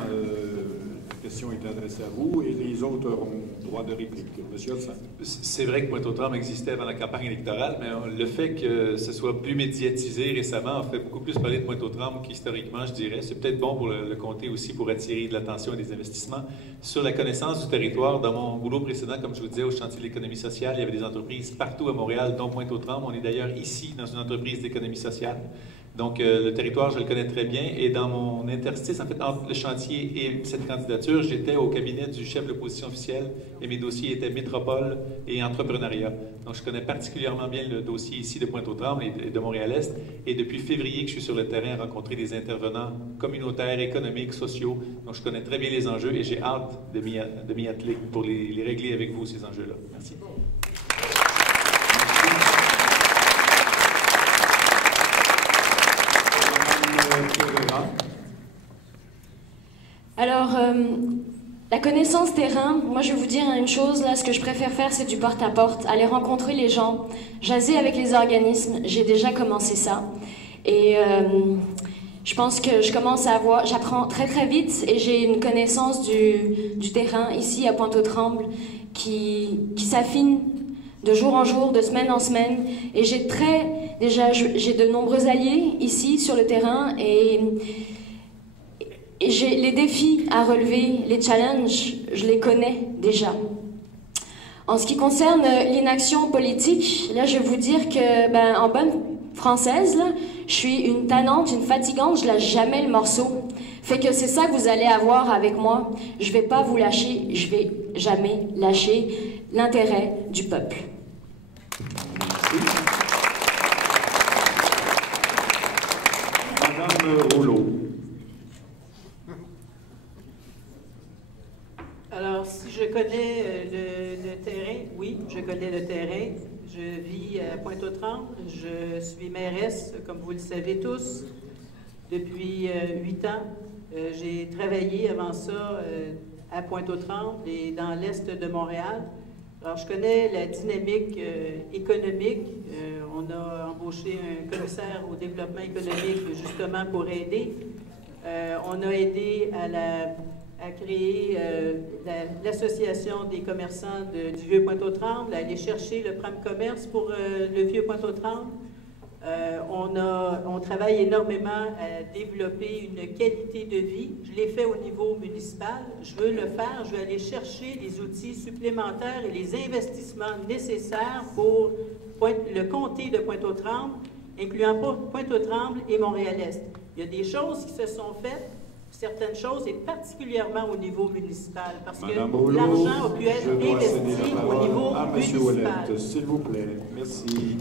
la question est adressée à vous et les autres auront droit de réplique. M. Ossan. C'est vrai que Pointe-aux-Trembles existait avant la campagne électorale, mais le fait que ce soit plus médiatisé récemment a fait beaucoup plus parler de Pointe-aux-Trembles qu'historiquement, je dirais. C'est peut-être bon pour le comté aussi pour attirer de l'attention et des investissements. Sur la connaissance du territoire, dans mon boulot précédent, comme je vous disais, au chantier de l'économie sociale, il y avait des entreprises partout à Montréal, dont Pointe-aux-Trembles. On est d'ailleurs ici dans une entreprise d'économie sociale. Donc, le territoire, je le connais très bien. Et dans mon interstice, en fait, entre le chantier et cette candidature, j'étais au cabinet du chef de l'opposition officielle et mes dossiers étaient métropole et entrepreneuriat. Donc, je connais particulièrement bien le dossier ici de Pointe-aux-Trembles et de Montréal-Est. Et depuis février que je suis sur le terrain à rencontrer des intervenants communautaires, économiques, sociaux. Donc, je connais très bien les enjeux et j'ai hâte de m'y atteler pour les régler avec vous, ces enjeux-là. Merci. Alors, la connaissance terrain, moi je vais vous dire une chose, là, ce que je préfère faire, c'est du porte-à-porte, aller rencontrer les gens, jaser avec les organismes, j'ai déjà commencé ça. Et je pense que je commence à avoir, j'apprends très très vite et j'ai une connaissance du terrain ici à Pointe-aux-Trembles qui s'affine de jour en jour, de semaine en semaine. Et j'ai de nombreux alliés ici sur le terrain et j'ai les défis à relever, les challenges, je les connais déjà. En ce qui concerne l'inaction politique, là, je vais vous dire que, en bonne française, là, je suis une tannante, une fatigante, je lâche jamais le morceau. Fait que c'est ça que vous allez avoir avec moi. Je vais pas vous lâcher, je vais jamais lâcher l'intérêt du peuple. Madame Rouleau. Alors, si je connais le terrain, oui, je connais le terrain. Je vis à Pointe-aux-Trembles. Je suis mairesse, comme vous le savez tous, depuis 8 ans. J'ai travaillé avant ça à Pointe-aux-Trembles et dans l'est de Montréal. Alors, je connais la dynamique économique. On a embauché un commissaire au développement économique justement pour aider. On a aidé à créer l'association des commerçants du Vieux-Pointe-aux-Trembles, à aller chercher le Pram Commerce pour le Vieux-Pointe-aux-Trembles. On travaille énormément à développer une qualité de vie. Je l'ai fait au niveau municipal. Je veux le faire. Je veux aller chercher les outils supplémentaires et les investissements nécessaires pour le comté de Pointe-aux-Trembles, incluant Pointe-aux-Trembles et Montréal-Est. Il y a des choses qui se sont faites, certaines choses, et particulièrement au niveau municipal, parce que l'argent a pu être investi au niveau municipal. S'il vous plaît. Merci.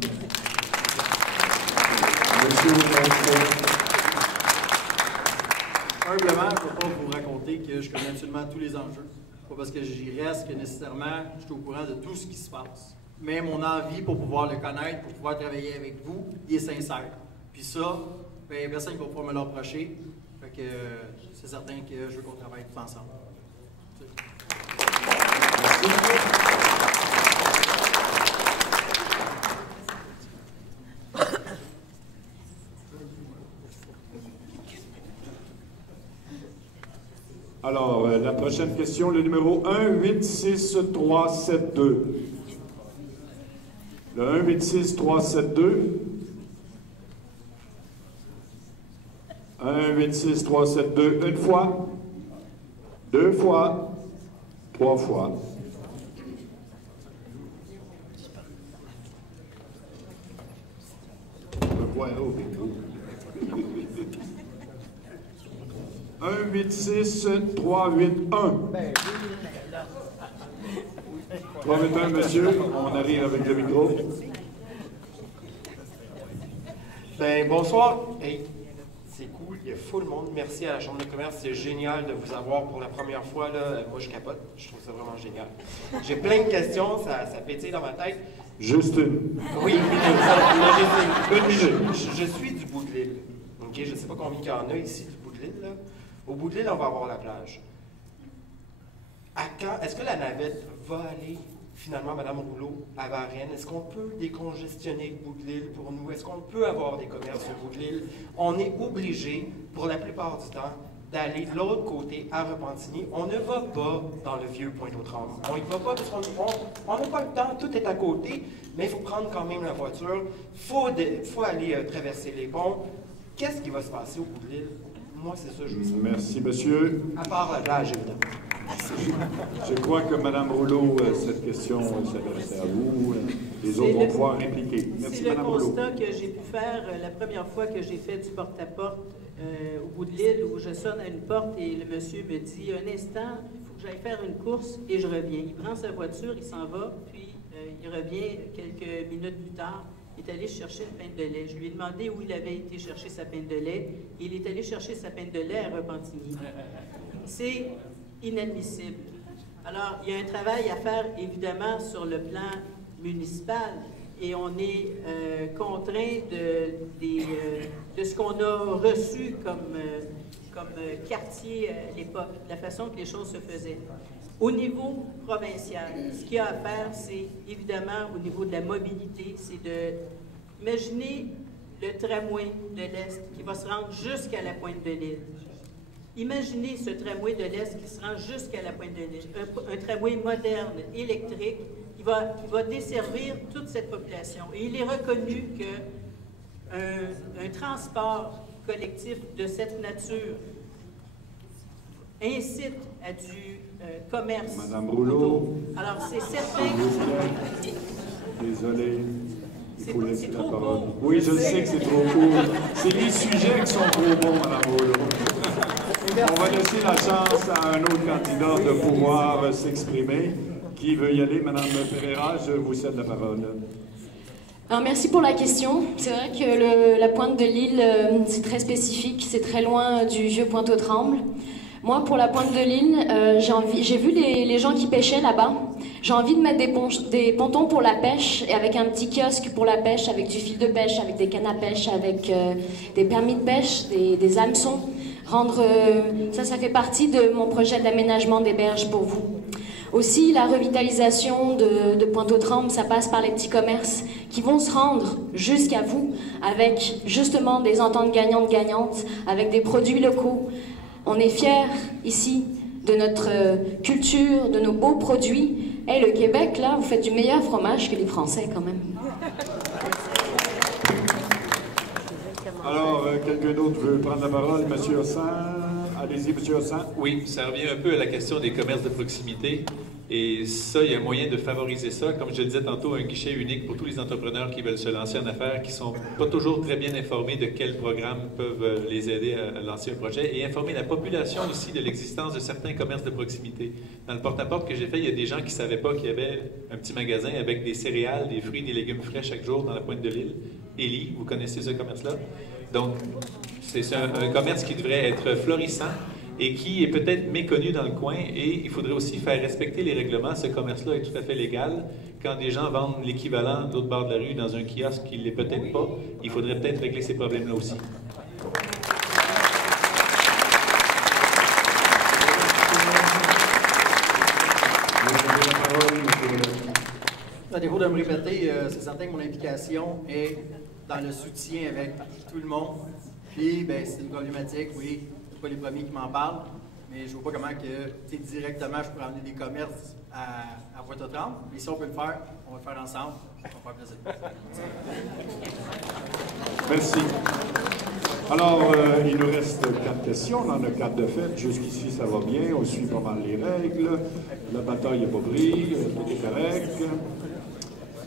Humblement, je ne peux pas vous raconter que je connais absolument tous les enjeux. Pas parce que j'y reste que nécessairement je suis au courant de tout ce qui se passe. Mais mon envie pour pouvoir le connaître, pour pouvoir travailler avec vous, il est sincère. Puis ça, personne ne va pouvoir me le reprocher. Fait que c'est certain que je veux qu'on travaille tous ensemble. Alors, la prochaine question, le numéro 186372. Le 186372. 186372, une fois, deux fois, trois fois. Voilà, 186381. 381, monsieur, on arrive avec le micro. Ben, bonsoir. Hey, c'est cool, il y a full monde. Merci à la Chambre de commerce, c'est génial de vous avoir pour la première fois. Là. Moi, je capote, je trouve ça vraiment génial. J'ai plein de questions, ça pétille dans ma tête. Juste une. Oui, je suis du bout de l'île. Okay? Je ne sais pas combien il y en a ici du bout de l'île. Au bout de l'île, on va avoir la plage. À quand, est-ce que la navette va aller finalement, Mme Rouleau, à Varennes? Est-ce qu'on peut décongestionner le bout de l'île pour nous? Est-ce qu'on peut avoir des commerces au bout de l'île? On est obligé, pour la plupart du temps, d'aller de l'autre côté, à Repentigny. On ne va pas dans le vieux Pointe-aux-Trembles. On n'y va pas parce qu'on n'a pas le temps, tout est à côté, mais il faut prendre quand même la voiture. Il faut aller traverser les ponts. Qu'est-ce qui va se passer au bout de l'île? Moi, c'est ça que je veux savoir. Merci, monsieur. À part la plage, évidemment. Je crois que Mme Rouleau, cette question s'adressait à vous. Les autres vont pouvoir répliquer. Merci, Mme Rouleau. C'est le constat que j'ai pu faire la première fois que j'ai fait du porte-à-porte au bout de l'île, où je sonne à une porte et le monsieur me dit « Un instant, il faut que j'aille faire une course et je reviens. » Il prend sa voiture, il s'en va, puis il revient quelques minutes plus tard. Il est allé chercher une pinte de lait. Je lui ai demandé où il avait été chercher sa pinte de lait. Et il est allé chercher sa pinte de lait à Repentigny. C'est inadmissible. Alors, il y a un travail à faire, évidemment, sur le plan municipal. Et on est contraint de ce qu'on a reçu comme quartier à l'époque, la façon que les choses se faisaient. Au niveau provincial, ce qu'il y a à faire, c'est évidemment au niveau de la mobilité, c'est de imaginer le tramway de l'Est qui va se rendre jusqu'à la pointe de l'île. Imaginez ce tramway de l'Est qui se rend jusqu'à la pointe de l'île. Un tramway moderne, électrique, qui va desservir toute cette population. Et il est reconnu qu'un transport collectif de cette nature incite à du commerce. Madame Rouleau. Alors, c'est certain que... Désolé. Il faut laisser la parole. Court. Oui, je sais que c'est trop court. C'est les sujets qui sont trop bons, Madame Rouleau. On va laisser la chance à un autre candidat de pouvoir s'exprimer. Qui veut y aller? Madame Pereira, je vous cède la parole. Alors, merci pour la question. C'est vrai que la pointe de l'île, c'est très spécifique. C'est très loin du vieux Pointe-aux-Trembles. Moi, pour la pointe de l'île, j'ai vu les gens qui pêchaient là-bas. J'ai envie de mettre des pontons pour la pêche, et avec un petit kiosque pour la pêche, avec du fil de pêche, avec des cannes à pêche, avec des permis de pêche, des hameçons. Ça fait partie de mon projet d'aménagement des berges pour vous. Aussi, la revitalisation de Pointe-aux-Trembles, ça passe par les petits commerces qui vont se rendre jusqu'à vous avec justement des ententes gagnantes-gagnantes, avec des produits locaux. On est fiers ici de notre culture, de nos beaux produits. Et le Québec, là, vous faites du meilleur fromage que les Français quand même. Alors, quelqu'un d'autre veut prendre la parole? Monsieur Hossan, allez-y, Monsieur Hossan. Oui, ça revient un peu à la question des commerces de proximité. Et ça, il y a moyen de favoriser ça. Comme je le disais tantôt, un guichet unique pour tous les entrepreneurs qui veulent se lancer en affaires, qui ne sont pas toujours très bien informés de quels programmes peuvent les aider à lancer un projet, et informer la population aussi de l'existence de certains commerces de proximité. Dans le porte-à-porte que j'ai fait, il y a des gens qui ne savaient pas qu'il y avait un petit magasin avec des céréales, des fruits, des légumes frais chaque jour dans la pointe de l'île. Élie, vous connaissez ce commerce-là? Donc, c'est un commerce qui devrait être florissant et qui est peut-être méconnu dans le coin, et il faudrait aussi faire respecter les règlements. Ce commerce-là est tout à fait légal. Quand des gens vendent l'équivalent de l'autre bord de la rue dans un kiosque qui ne l'est peut-être pas, il faudrait peut-être régler ces problèmes-là aussi. À défaut de me répéter, c'est certain que mon implication est dans le soutien avec tout le monde. Puis, ben, c'est une problématique, oui, c'est pas les premiers qui m'en parlent, mais je ne vois pas comment que, directement je pourrais amener des commerces à Pointe-aux-Trembles. Mais si on peut le faire, on va le faire ensemble. Ça va faire plaisir. Merci. Alors, il nous reste 4 questions. On en a 4 de fait. Jusqu'ici, ça va bien. On suit pas mal les règles. La bataille n'est pas prise. Tout est correct.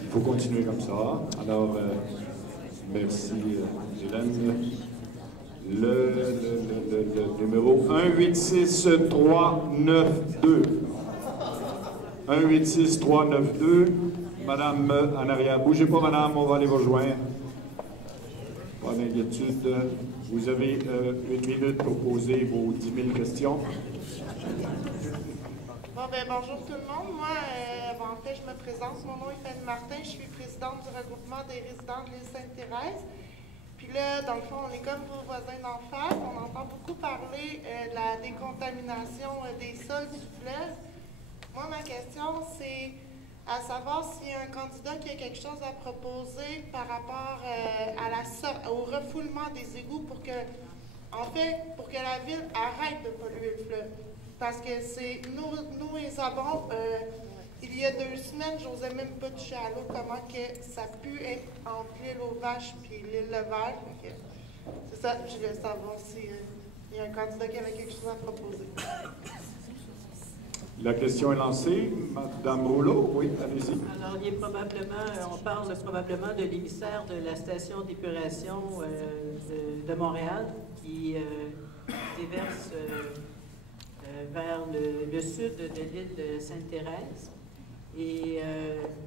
Il faut continuer comme ça. Alors, merci, Hélène. Le numéro 186392. 186392. Madame en arrière. Bougez pas, madame, on va aller vous rejoindre. Pas d'inquiétude. Vous avez 1 minute pour poser vos 10 000 questions. Bon, ben, bonjour tout le monde. Moi, en fait, je me présente. Mon nom est Fanny Martin. Je suis présidente du regroupement des résidents de l'île Sainte-Thérèse. Puis là, dans le fond, on est comme vos voisins d'en face. On entend beaucoup parler de la décontamination des sols du fleuve. Moi, ma question, c'est à savoir s'il y a un candidat qui a quelque chose à proposer par rapport au refoulement des égouts pour que la ville arrête de polluer le fleuve. Parce que c'est nous les Abons, il y a 2 semaines, je n'osais même pas toucher à l'eau, comment que ça pue être entre l'île aux Vaches et l'île Levert. C'est ça, je voulais savoir s'il y a un candidat qui avait quelque chose à proposer. La question est lancée. Madame Rouleau, oui, allez-y. Alors, on parle probablement de l'émissaire de la station d'épuration de Montréal qui déverse vers le sud de l'île de Sainte-Thérèse. Et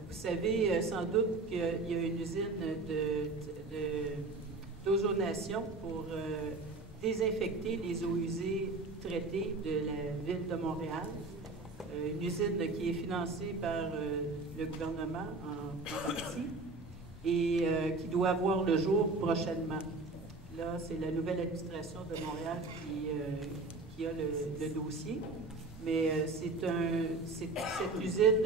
vous savez sans doute qu'il y a une usine d'ozonation pour désinfecter les eaux usées traitées de la ville de Montréal. Une usine qui est financée par le gouvernement en partie et qui doit voir le jour prochainement. Là, c'est la nouvelle administration de Montréal qui a le dossier. Mais cette usine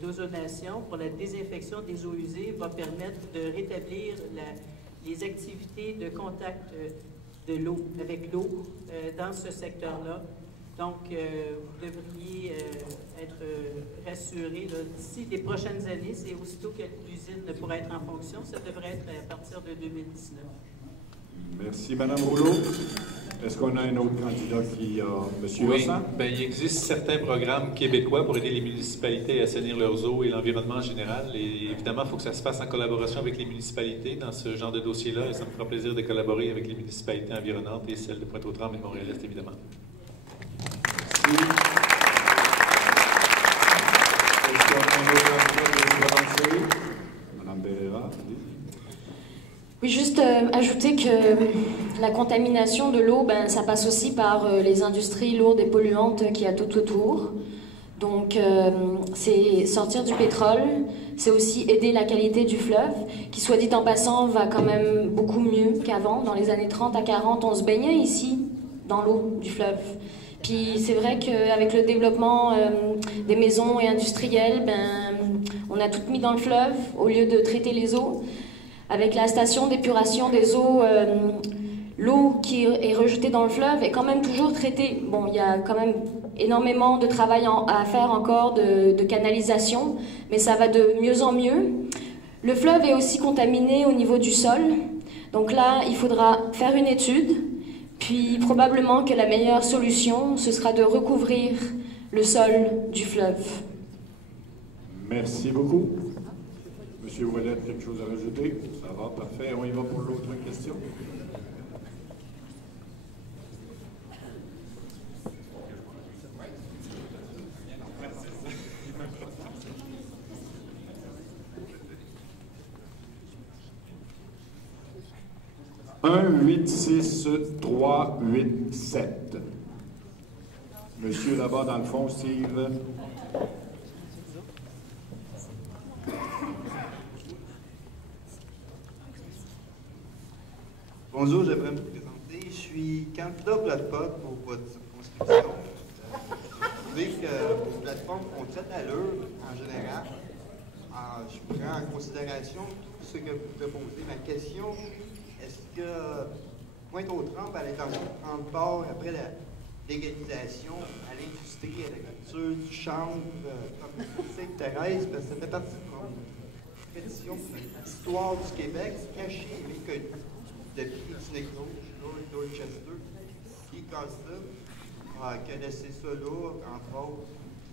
d'ozonation pour la désinfection des eaux usées va permettre de rétablir les activités de contact de l'eau, avec l'eau dans ce secteur-là. Donc, vous devriez être rassurés. D'ici les prochaines années, c'est aussitôt que l'usine pourra être en fonction. Ça devrait être à partir de 2019. Merci, Mme Rouleau. Est-ce qu'on a un autre candidat qui a... Monsieur Rossan? Oui, il existe certains programmes québécois pour aider les municipalités à assainir leurs eaux et l'environnement en général. Et évidemment, il faut que ça se fasse en collaboration avec les municipalités dans ce genre de dossier-là. Et ça me fera plaisir de collaborer avec les municipalités environnantes et celles de Pointe-aux-Trembles et de Montréal-Est, évidemment. Madame Berera. Oui, juste ajouter que la contamination de l'eau, ça passe aussi par les industries lourdes et polluantes qu'il y a tout autour. Donc, c'est sortir du pétrole, c'est aussi aider la qualité du fleuve, qui, soit dit en passant, va quand même beaucoup mieux qu'avant. Dans les années 30 à 40, on se baignait ici, dans l'eau du fleuve. Puis c'est vrai qu'avec le développement des maisons et industriels, on a tout mis dans le fleuve au lieu de traiter les eaux. Avec la station d'épuration des eaux, l'eau qui est rejetée dans le fleuve est quand même toujours traitée. Bon, il y a quand même énormément de travail à faire encore de canalisation, mais ça va de mieux en mieux. Le fleuve est aussi contaminé au niveau du sol. Donc là, il faudra faire une étude. Puis probablement que la meilleure solution, ce sera de recouvrir le sol du fleuve. Merci beaucoup. Monsieur Ouellet, quelque chose à rajouter? Ça va, parfait. On y va pour l'autre question. Un 86387. Monsieur là-bas dans le fond, Steve. Bonjour, j'aimerais me présenter. Je suis candidat Plateforme pour votre circonscription. Vous savez que vos plateformes font très d'allure en général. Je prends en considération tout ce que vous proposez. Ma question, est-ce que Pointe-aux-Trembles allait en prendre part après l'égalisation à l'industrie, à la culture, du chanvre, comme Sainte-Thérèse, parce que ça fait partie de notre tradition, de notre histoire du Québec, cachée et méconnue. Depuis les Négro, Lord Dorchester, Guy Costa, connaissait ça là, entre autres.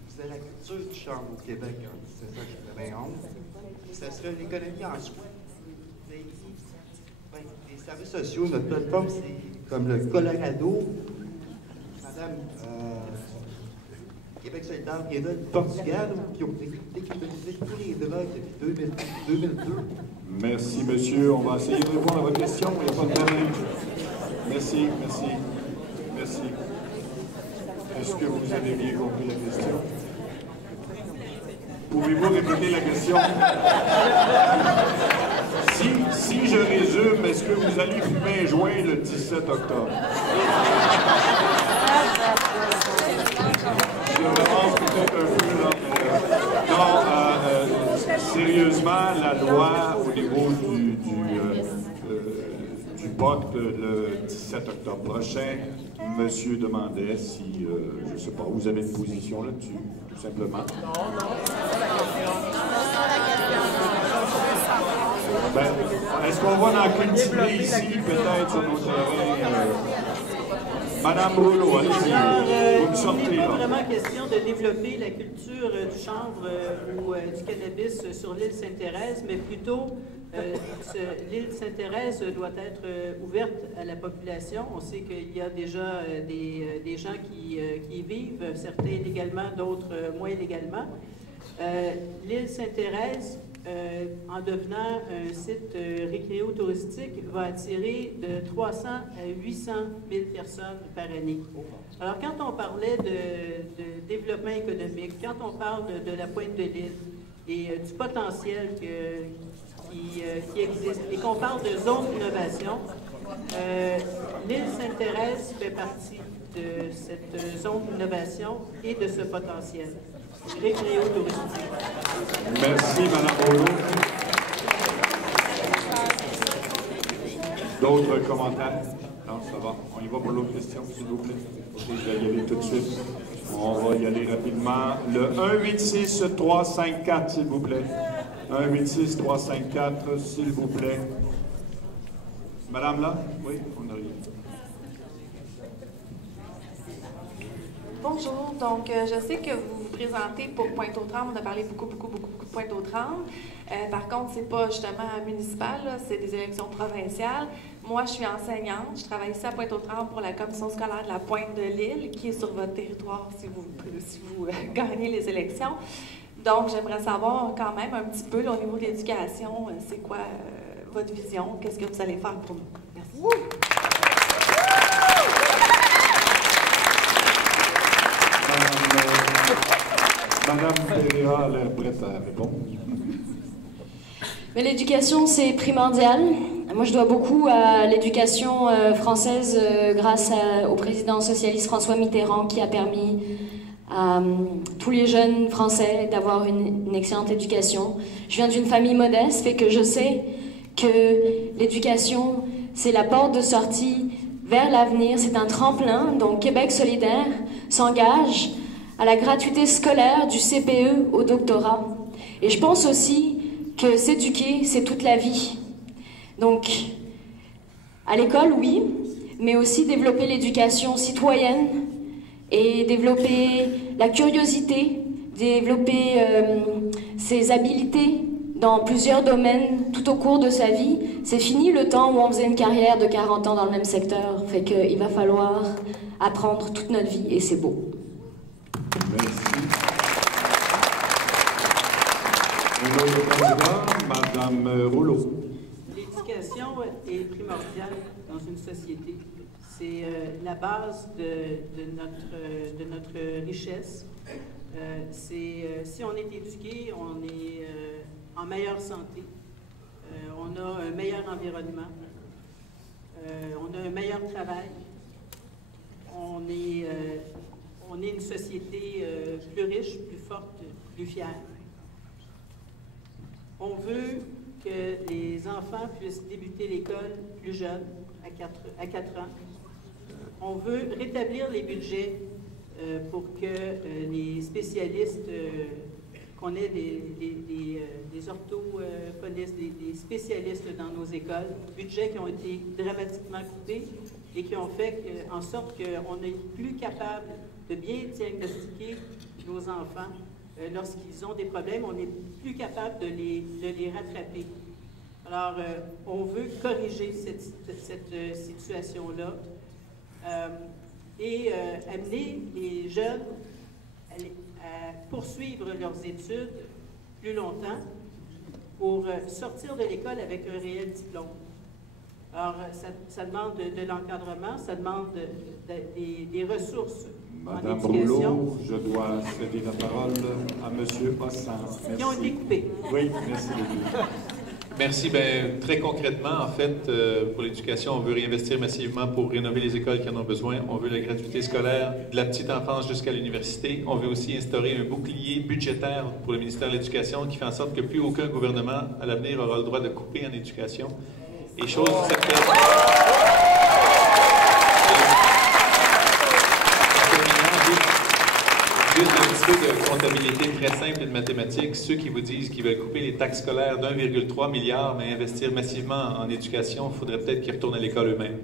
C'est la culture du chanvre au Québec, hein. C'est ça que je bien honte. Ça serait l'économie en soi. Les services sociaux, notre plateforme, c'est comme le Colorado. Madame, Québec solidaire, il y en a du Portugal qui ont décriminalisé tous les drogues depuis 2002. Merci, monsieur. On va essayer de répondre à votre question. Il n'y a pas de problème. Merci, merci, merci. Est-ce que vous avez bien compris la question? Pouvez-vous répéter la question? Si je résume, est-ce que vous allez fumer un joint le 17 octobre? Je m'avance peut-être un peu, là, mais, non, sérieusement, la loi au niveau du POC le 17 octobre prochain, monsieur demandait si, je ne sais pas, vous avez une position là-dessus, tout simplement. Ben, est-ce qu'on va en cultiver ici, peut-être sur nos terrains? Madame Rouleau, allez-y, vous me sortez là. Il n'est pas vraiment question de développer la culture du chanvre ou du cannabis sur l'île Sainte-Thérèse, mais plutôt l'île Sainte-Thérèse doit être ouverte à la population. On sait qu'il y a déjà des gens qui y vivent, certains légalement, d'autres moins légalement. L'île Sainte-Thérèse, en devenant un site récréo-touristique, va attirer de 300 à 800 000 personnes par année. Alors, quand on parlait de développement économique, quand on parle de la pointe de l'île et du potentiel qui existe, et qu'on parle de zone d'innovation, l'île Sainte-Thérèse fait partie de cette zone d'innovation et de ce potentiel récréo-touristique. Merci, Mme Rouleau. D'autres commentaires? Non, ça va. On y va pour l'autre question, s'il vous plaît. OK, je vais y aller tout de suite. On va y aller rapidement. Le 186-354, s'il vous plaît. 186-354, s'il vous plaît. Madame là? Oui, on arrive. Bonjour, donc je sais que vous vous présentez pour Pointe-aux-Trembles, on a parlé beaucoup de Pointe-aux-Trembles. Par contre, c'est pas justement municipal, c'est des élections provinciales. Moi, je suis enseignante, je travaille ici à Pointe-aux-Trembles pour la commission scolaire de la Pointe-de-l'Île, qui est sur votre territoire si vous gagnez les élections. Donc, j'aimerais savoir quand même un petit peu là, au niveau de l'éducation, c'est quoi votre vision, qu'est-ce que vous allez faire pour nous? Merci. Madame Pereira a l'air prête à répondre. Mais l'éducation, c'est primordial. Moi, je dois beaucoup à l'éducation française grâce au président socialiste François Mitterrand qui a permis à tous les jeunes Français d'avoir une excellente éducation. Je viens d'une famille modeste, fait que je sais que l'éducation, c'est la porte de sortie vers l'avenir, c'est un tremplin. Donc, Québec solidaire s'engage à la gratuité scolaire du CPE au doctorat. Et je pense aussi que s'éduquer, c'est toute la vie. Donc, à l'école, oui, mais aussi développer l'éducation citoyenne et développer la curiosité, développer ses habiletés dans plusieurs domaines tout au cours de sa vie. C'est fini le temps où on faisait une carrière de 40 ans dans le même secteur. Fait qu'il va falloir apprendre toute notre vie et c'est beau. Merci. Un autre candidat, Madame Rouleau. L'éducation est primordiale dans une société. C'est la base de notre richesse. Si on est éduqué, on est en meilleure santé. On a un meilleur environnement. On a un meilleur travail. On est une société plus riche, plus forte, plus fière. On veut que les enfants puissent débuter l'école plus jeunes, à 4 ans. on veut rétablir les budgets pour que les spécialistes, qu'on ait des orthophonistes, des spécialistes dans nos écoles, budgets qui ont été dramatiquement coupés et qui ont fait en sorte qu'on n'est plus capable de bien diagnostiquer nos enfants. Lorsqu'ils ont des problèmes, on n'est plus capable de les rattraper. Alors, on veut corriger cette situation-là et amener les jeunes à poursuivre leurs études plus longtemps pour sortir de l'école avec un réel diplôme. Alors, ça demande de l'encadrement, ça demande des ressources. Madame Rouleau, je dois céder la parole à M. Hossan. Qui ont été coupés. Oui, merci beaucoup. Merci. Bien, très concrètement, en fait, pour l'éducation, on veut réinvestir massivement pour rénover les écoles qui en ont besoin. On veut la gratuité scolaire de la petite enfance jusqu'à l'université. On veut aussi instaurer un bouclier budgétaire pour le ministère de l'Éducation qui fait en sorte que plus aucun gouvernement à l'avenir aura le droit de couper en éducation. Et chose certaine... Juste un petit peu de comptabilité très simple et de mathématiques. Ceux qui vous disent qu'ils veulent couper les taxes scolaires d'1,3 milliard, mais investir massivement en éducation, il faudrait peut-être qu'ils retournent à l'école eux-mêmes.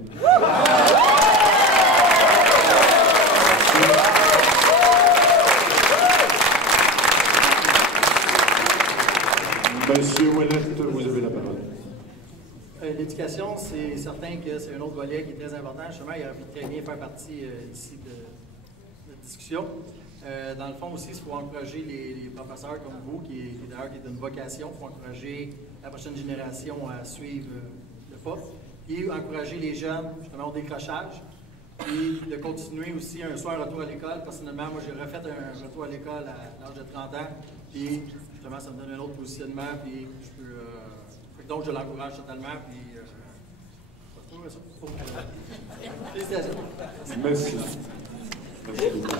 Monsieur Ouellette, vous avez la parole. L'éducation, c'est certain que c'est un autre volet qui est très important. Justement, il aurait pu très bien faire partie ici de la discussion. Dans le fond aussi, il faut encourager les professeurs comme vous, qui d'ailleurs qui est d'une vocation, il faut encourager la prochaine génération à suivre le pas, et encourager les jeunes justement au décrochage, et de continuer aussi soit un retour à l'école. Personnellement, moi j'ai refait un retour à l'école à l'âge de 30 ans, et justement ça me donne un autre positionnement, puis je peux, donc je l'encourage totalement, puis félicitations. Merci. Merci beaucoup.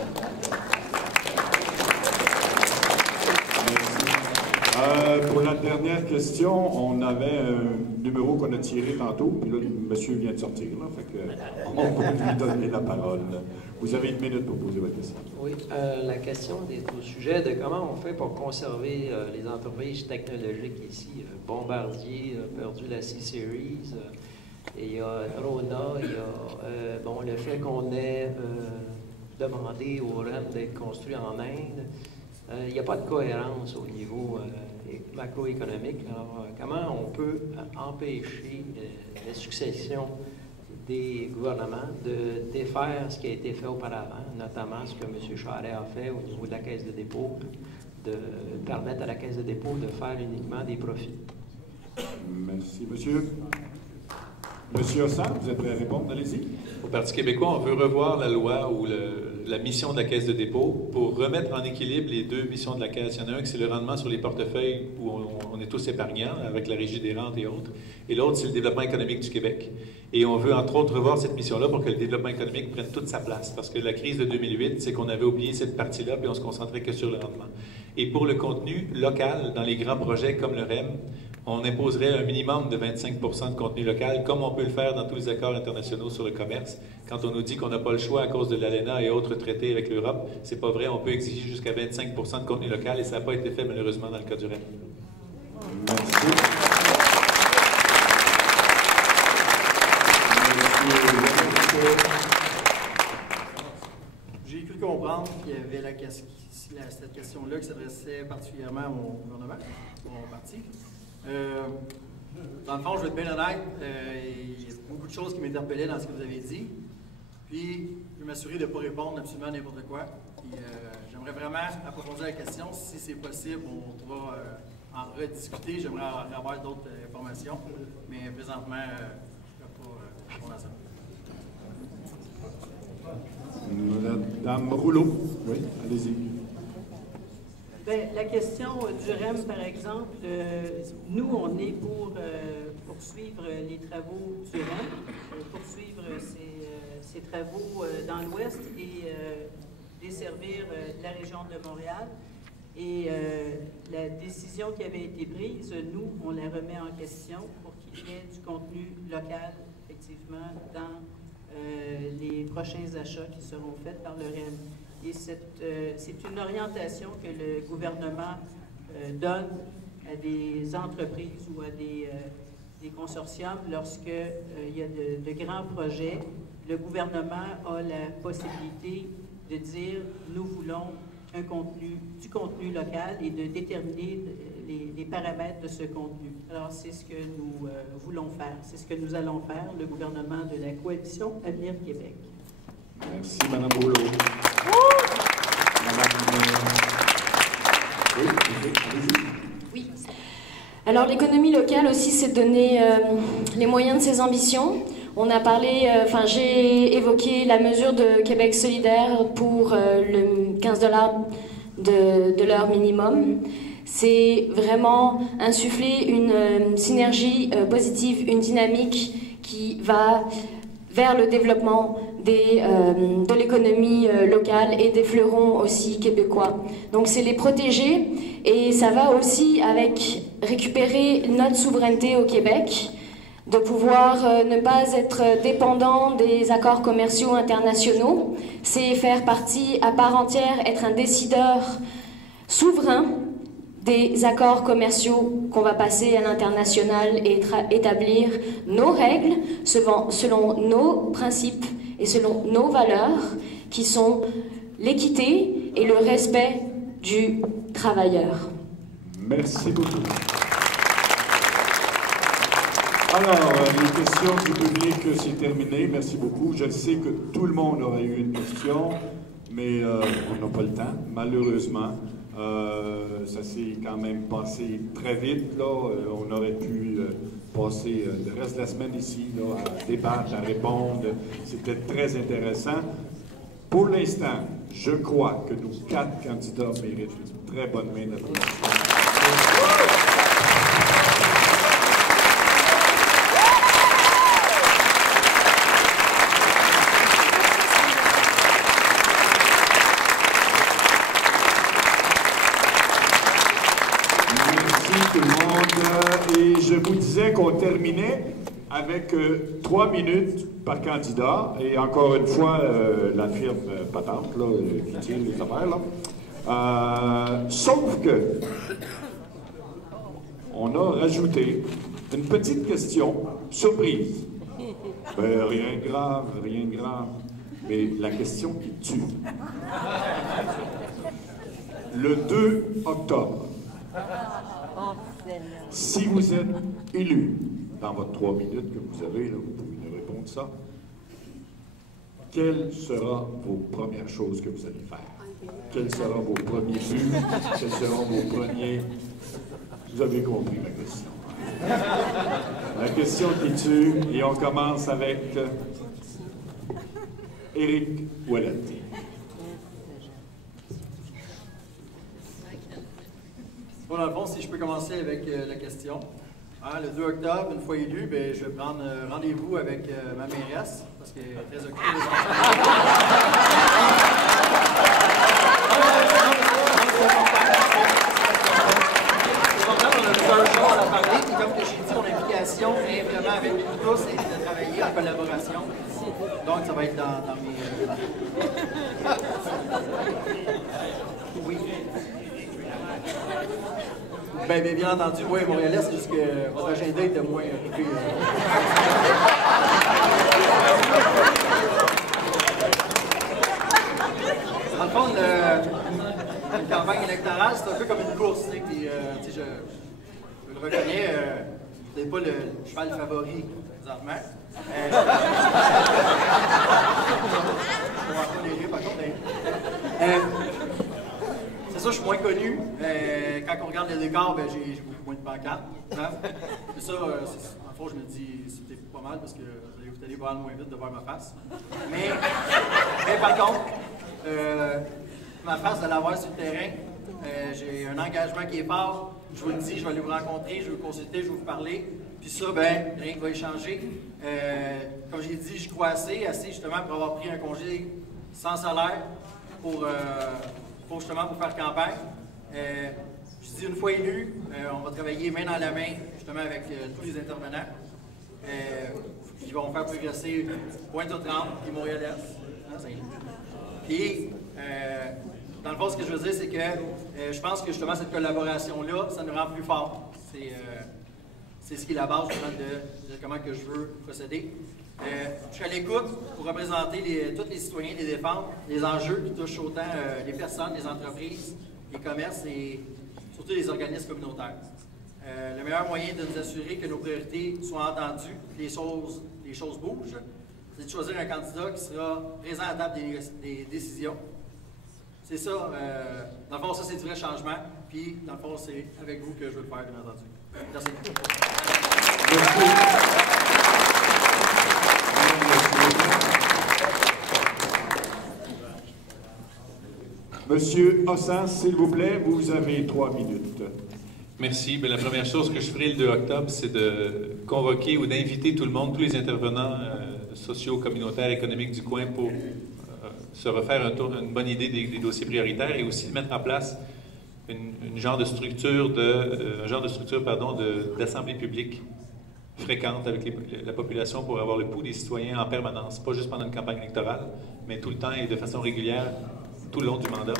Pour la dernière question, on avait un numéro qu'on a tiré tantôt, puis là, le monsieur vient de sortir, là, fait que on peut lui donner la parole. Vous avez 1 minute pour poser votre question. Oui, la question est au sujet de comment on fait pour conserver les entreprises technologiques ici. Bombardier a perdu la C-Series, et il y a Rona, il y a bon, le fait qu'on ait demandé au REM d'être construit en Inde. Il n'y a pas de cohérence au niveau macroéconomique. Alors, comment on peut empêcher la succession des gouvernements de défaire ce qui a été fait auparavant, notamment ce que M. Charest a fait au niveau de la Caisse de dépôt, de permettre à la Caisse de dépôt de faire uniquement des profits? Merci, monsieur. Monsieur Hossan, vous êtes prêt à répondre? Allez-y. Au Parti québécois, on veut revoir la loi ou la mission de la Caisse de dépôt pour remettre en équilibre les deux missions de la Caisse. Il y en a un qui c'est le rendement sur les portefeuilles où on est tous épargnants avec la Régie des rentes et autres. Et l'autre, c'est le développement économique du Québec. Et on veut entre autres revoir cette mission-là pour que le développement économique prenne toute sa place. Parce que la crise de 2008, c'est qu'on avait oublié cette partie-là puis on se concentrait que sur le rendement. Et pour le contenu local, dans les grands projets comme le REM, on imposerait un minimum de 25 % de contenu local, comme on peut le faire dans tous les accords internationaux sur le commerce. Quand on nous dit qu'on n'a pas le choix à cause de l'ALENA et autres traités avec l'Europe, c'est pas vrai. On peut exiger jusqu'à 25 % de contenu local et ça n'a pas été fait malheureusement dans le cas du REM. Merci. J'ai cru comprendre qu'il y avait cette question-là qui s'adressait particulièrement à mon gouvernement, à mon parti. Dans le fond, je vais être bien honnête, il y a beaucoup de choses qui m'interpellaient dans ce que vous avez dit. Puis, je vais m'assurer de ne pas répondre absolument à n'importe quoi. J'aimerais vraiment approfondir la question. Si c'est possible, on pourra en rediscuter. J'aimerais avoir d'autres informations. Mais présentement, je ne peux pas répondre à ça. Madame Rouleau, oui, allez-y. Bien, la question du REM, par exemple, nous, on est pour poursuivre les travaux du REM, poursuivre ces travaux dans l'Ouest et desservir la région de Montréal. Et la décision qui avait été prise, nous, on la remet en question pour qu'il y ait du contenu local, effectivement, dans les prochains achats qui seront faits par le REM. Et c'est une orientation que le gouvernement donne à des entreprises ou à des consortiums lorsque il y a de grands projets. Le gouvernement a la possibilité de dire « nous voulons du contenu local » et de déterminer les paramètres de ce contenu. Alors, c'est ce que nous voulons faire. C'est ce que nous allons faire, le gouvernement de la Coalition Avenir Québec. Merci, Mme Rouleau. Oui. Alors, l'économie locale aussi, c'est de donner les moyens de ses ambitions. On a parlé, j'ai évoqué la mesure de Québec solidaire pour le 15 $ de l'heure minimum. C'est vraiment insuffler une synergie positive, une dynamique qui va vers le développement de l'économie locale et des fleurons aussi québécois. Donc c'est les protéger et ça va aussi avec récupérer notre souveraineté au Québec, de pouvoir ne pas être dépendant des accords commerciaux internationaux, c'est faire partie à part entière, être un décideur souverain des accords commerciaux qu'on va passer à l'international et établir nos règles selon nos principes et selon nos valeurs qui sont l'équité et le respect du travailleur. Merci beaucoup. Alors, les questions du public, c'est terminé. Merci beaucoup. Je sais que tout le monde aurait eu une question, mais on n'a pas le temps, malheureusement. Ça s'est quand même passé très vite, là. On aurait pu passer le reste de la semaine ici, là, à débattre, à répondre. C'était très intéressant. Pour l'instant, je crois que nos 4 candidats méritent une très bonne main d'applaudissements. Tout le monde. Et je vous disais qu'on terminait avec 3 minutes par candidat. Et encore une fois, la firme patente, là, qui tire les affaires, là. Sauf que on a rajouté une petite question surprise. Ben, rien de grave, rien de grave. Mais la question qui tue. Le 2 octobre. Si vous êtes élu dans votre 3 minutes que vous avez, là, vous pouvez nous répondre ça, quelles seront vos premières choses que vous allez faire? Quels seront vos premiers buts? Quels seront vos premiers... Vous avez compris ma question. La question qui tue, et on commence avec Éric Ouellette. Bon, dans le fond, si je peux commencer avec la question. Le 2 octobre, une fois élu, ben, je vais prendre rendez-vous avec ma mairesse, parce qu'elle est très occupée des enfants. On a plusieurs jours à la parler, et comme j'ai dit, mon implication est vraiment avec nous tous et de travailler en collaboration. Donc, ça va être dans mes... Oui. Bien entendu, oui, Montréalais, c'est juste que votre agenda était moins occupé. Dans le fond, une campagne électorale, c'est un peu comme une course. Je le reconnais, vous n'êtes pas le cheval favori présentement. Je vais pas les rire, par contre. C'est ça, je suis moins connu. Quand on regarde les décors, j'ai beaucoup moins de pancartes. Hein? Mais ça, en fond, je me dis, c'est peut-être pas mal parce que vous allez voir moins vite de voir ma face. Mais par contre, ma face, de l'avoir sur le terrain, j'ai un engagement qui est fort. Je vous le dis, je vais aller vous rencontrer, je vais vous consulter, je vais vous parler. Puis ça, rien ne va échanger. Comme j'ai dit, je crois assez justement pour avoir pris un congé sans salaire pour justement pour faire campagne. Je dis une fois élu, on va travailler main dans la main justement avec tous les intervenants. qui vont faire progresser Pointe-aux-Trembles et Montréal-Est. Puis, dans le fond, ce que je veux dire, c'est que je pense que justement cette collaboration-là, ça nous rend plus forts. C'est ce qui est la base de comment que je veux procéder. Je suis à l'écoute pour représenter tous les citoyens, les défendre, les enjeux qui touchent autant les personnes, les entreprises, les commerces et surtout les organismes communautaires. Le meilleur moyen de nous assurer que nos priorités soient entendues, que les choses bougent, c'est de choisir un candidat qui sera présent à la table des décisions. C'est ça, dans le fond, ça c'est du vrai changement, puis dans le fond, c'est avec vous que je veux le faire, bien entendu. Merci. Monsieur Hossens, s'il vous plaît, vous avez 3 minutes. Merci. Bien, la première chose que je ferai le 2 octobre, c'est de convoquer ou d'inviter tout le monde, tous les intervenants sociaux, communautaires, économiques du coin pour se refaire une bonne idée des dossiers prioritaires et aussi de mettre en place un genre de structure d'assemblée publique fréquente avec la population pour avoir le pouls des citoyens en permanence, pas juste pendant une campagne électorale, mais tout le temps et de façon régulière tout le long du mandat.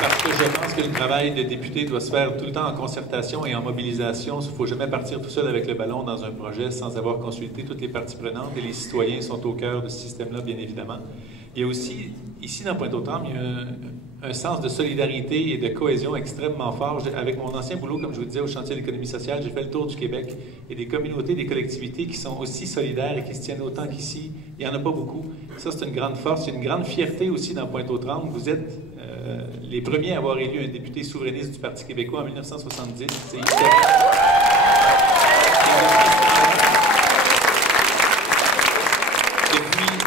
Parce que je pense que le travail de député doit se faire tout le temps en concertation et en mobilisation. Il ne faut jamais partir tout seul avec le ballon dans un projet sans avoir consulté toutes les parties prenantes et les citoyens sont au cœur de ce système-là, bien évidemment. Il y a aussi, ici dans Pointe-aux-Trembles, il y a un sens de solidarité et de cohésion extrêmement fort. Avec mon ancien boulot, comme je vous disais, au chantier de l'économie sociale, j'ai fait le tour du Québec et des communautés, des collectivités qui sont aussi solidaires et qui se tiennent autant qu'ici. Il n'y en a pas beaucoup. Ça, c'est une grande force. Il y a une grande fierté aussi dans Pointe-aux-Trembles. Vous êtes les premiers à avoir élu un député souverainiste du Parti québécois en 1970. C'est historique.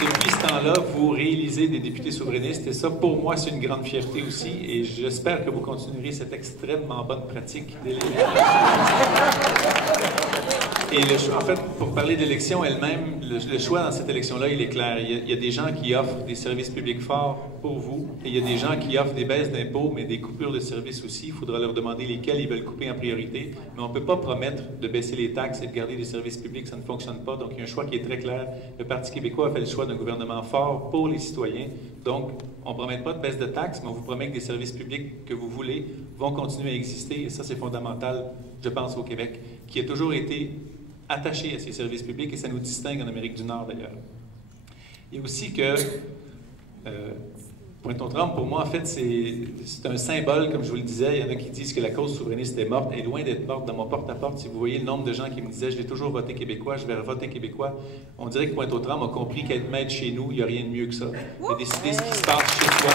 Depuis ce temps-là, vous réalisez des députés souverainistes et ça, pour moi, c'est une grande fierté aussi et j'espère que vous continuerez cette extrêmement bonne pratique d'élection. Et en fait, pour parler d'élection elle-même, le choix dans cette élection-là, il est clair. Il y a des gens qui offrent des services publics forts pour vous et il y a des gens qui offrent des baisses d'impôts, mais des coupures de services aussi. Il faudra leur demander lesquels ils veulent couper en priorité. Mais on ne peut pas promettre de baisser les taxes et de garder des services publics, ça ne fonctionne pas. Donc, il y a un choix qui est très clair. Le Parti québécois a fait le choix d'un gouvernement fort pour les citoyens. Donc, on ne promet pas de baisse de taxes, mais on vous promet que des services publics que vous voulez vont continuer à exister. Et ça, c'est fondamental, je pense, au Québec, qui a toujours été attaché à ces services publics et ça nous distingue en Amérique du Nord, d'ailleurs. Il y a aussi que Pointe-aux-Trembles, pour moi, en fait, c'est un symbole, comme je vous le disais. Il y en a qui disent que la cause souverainiste est morte. Elle est loin d'être morte. Dans mon porte-à-porte, si vous voyez le nombre de gens qui me disaient « J'ai toujours voté québécois, je vais voter québécois », on dirait que Pointe-aux-Trembles a compris qu'être maître chez nous, il n'y a rien de mieux que ça. De décider ce qui se passe chez soi.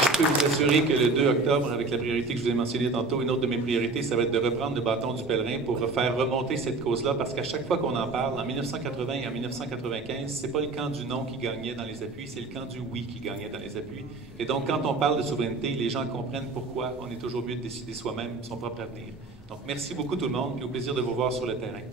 Je peux vous assurer que le 2 octobre, avec la priorité que je vous ai mentionnée tantôt, une autre de mes priorités, ça va être de reprendre le bâton du pèlerin pour faire remonter cette cause-là, parce qu'à chaque fois qu'on en parle, en 1980 et en 1995, c'est pas le camp du non qui gagnait dans les appuis, c'est le camp du oui qui gagnait dans les appuis. Et donc, quand on parle de souveraineté, les gens comprennent pourquoi on est toujours mieux de décider soi-même son propre avenir. Donc, merci beaucoup tout le monde, et au plaisir de vous voir sur le terrain.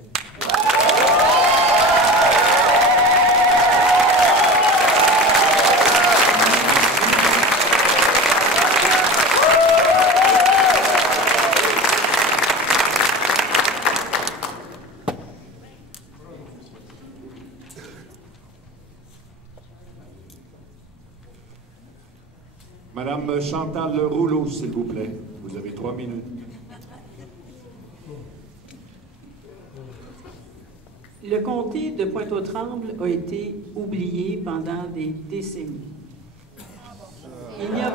Madame Chantal Rouleau, s'il vous plaît. Vous avez 3 minutes. Le comté de Pointe-aux-Trembles a été oublié pendant des décennies. Il n'y a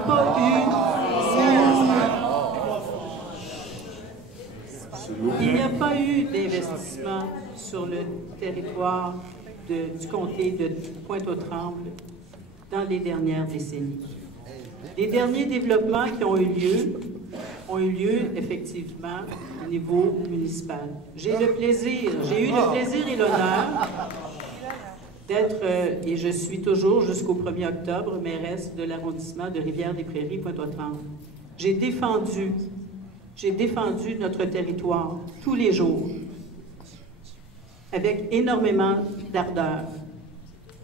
pas eu d'investissement sur le territoire du comté de Pointe-aux-Trembles dans les dernières décennies. Les derniers développements qui ont eu lieu effectivement au niveau municipal. J'ai eu le plaisir et l'honneur d'être, et je suis toujours jusqu'au 1er octobre, mairesse de l'arrondissement de Rivière-des-Prairies, Pointe-aux-Trembles. J'ai défendu notre territoire tous les jours, avec énormément d'ardeur.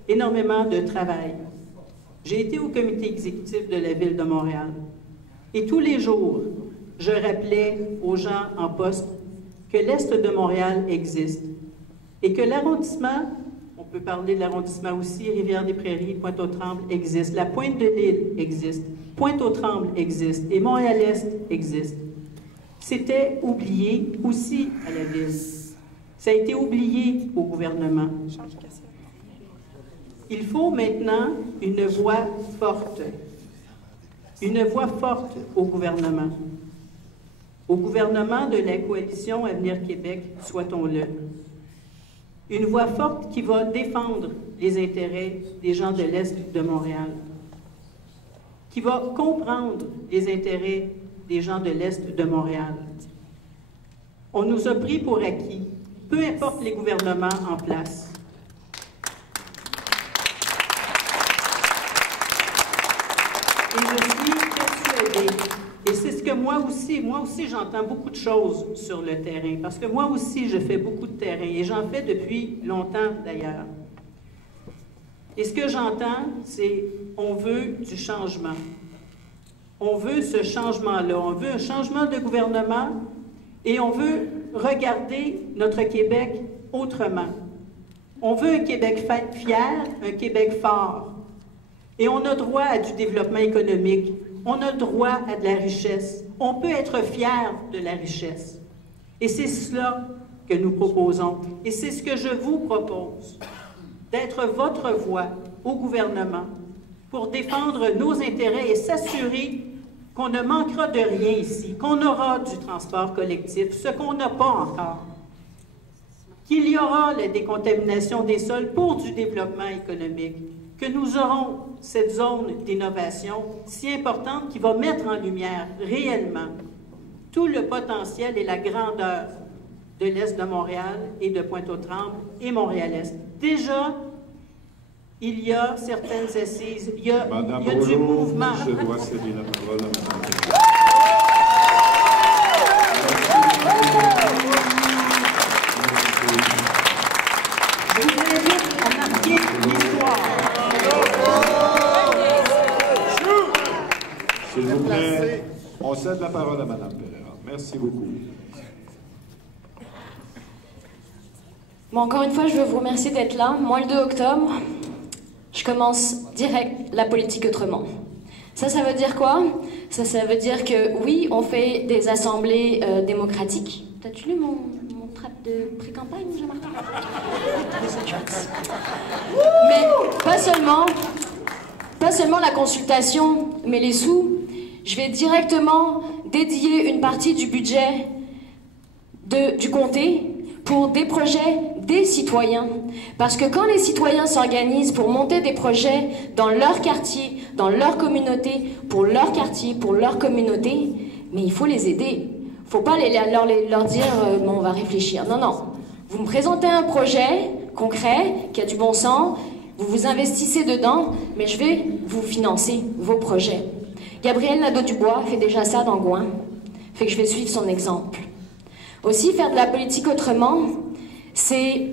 énormément de travail. J'ai été au comité exécutif de la Ville de Montréal. Et tous les jours, je rappelais aux gens en poste que l'Est de Montréal existe et que l'arrondissement, on peut parler de l'arrondissement aussi, Rivière-des-Prairies, Pointe-aux-Trembles existe, la Pointe de l'Île existe, Pointe-aux-Trembles existe et Montréal-Est existe. C'était oublié aussi à la Ville. Ça a été oublié au gouvernement. Il faut maintenant une voix forte. Une voix forte au gouvernement. Au gouvernement de la coalition Avenir Québec, souhaitons-le. Une voix forte qui va défendre les intérêts des gens de l'Est de Montréal. Qui va comprendre les intérêts des gens de l'Est de Montréal. On nous a pris pour acquis, peu importe les gouvernements en place. Et je suis persuadée, et c'est ce que moi aussi j'entends beaucoup de choses sur le terrain, parce que moi aussi je fais beaucoup de terrain, et j'en fais depuis longtemps d'ailleurs. Et ce que j'entends, c'est on veut du changement. On veut ce changement-là, on veut un changement de gouvernement, et on veut regarder notre Québec autrement. On veut un Québec fier, un Québec fort. Et on a droit à du développement économique. On a droit à de la richesse. On peut être fier de la richesse. Et c'est cela que nous proposons. Et c'est ce que je vous propose, d'être votre voix au gouvernement pour défendre nos intérêts et s'assurer qu'on ne manquera de rien ici, qu'on aura du transport collectif, ce qu'on n'a pas encore, qu'il y aura la décontamination des sols pour du développement économique, que nous aurons cette zone d'innovation si importante qui va mettre en lumière réellement tout le potentiel et la grandeur de l'Est de Montréal et de Pointe-aux-Trembles et Montréal-Est. Déjà, il y a certaines assises, il y a du mouvement. Je dois céder la parole à Madame. Je vous invite à marquer l'histoire. S'il vous plaît, on cède la parole à Mme Pereira. Merci beaucoup. Bon, encore une fois, je veux vous remercier d'être là. Moi, le 2 octobre, je commence direct la politique autrement. Ça veut dire quoi? Ça veut dire que, oui, on fait des assemblées démocratiques. T'as-tu lu mon tract de pré-campagne, Jean-Martin? Mais pas seulement la consultation, mais les sous. Je vais directement dédier une partie du budget du comté pour des projets des citoyens. Parce que quand les citoyens s'organisent pour monter des projets dans leur quartier, dans leur communauté, pour leur quartier, pour leur communauté, mais il faut les aider. Il ne faut pas leur dire bon, on va réfléchir. Non, non. Vous me présentez un projet concret, qui a du bon sens, vous vous investissez dedans, mais je vais vous financer vos projets. Gabriel Nadeau-Dubois fait déjà ça dans Gouin, fait que je vais suivre son exemple. Aussi, faire de la politique autrement, c'est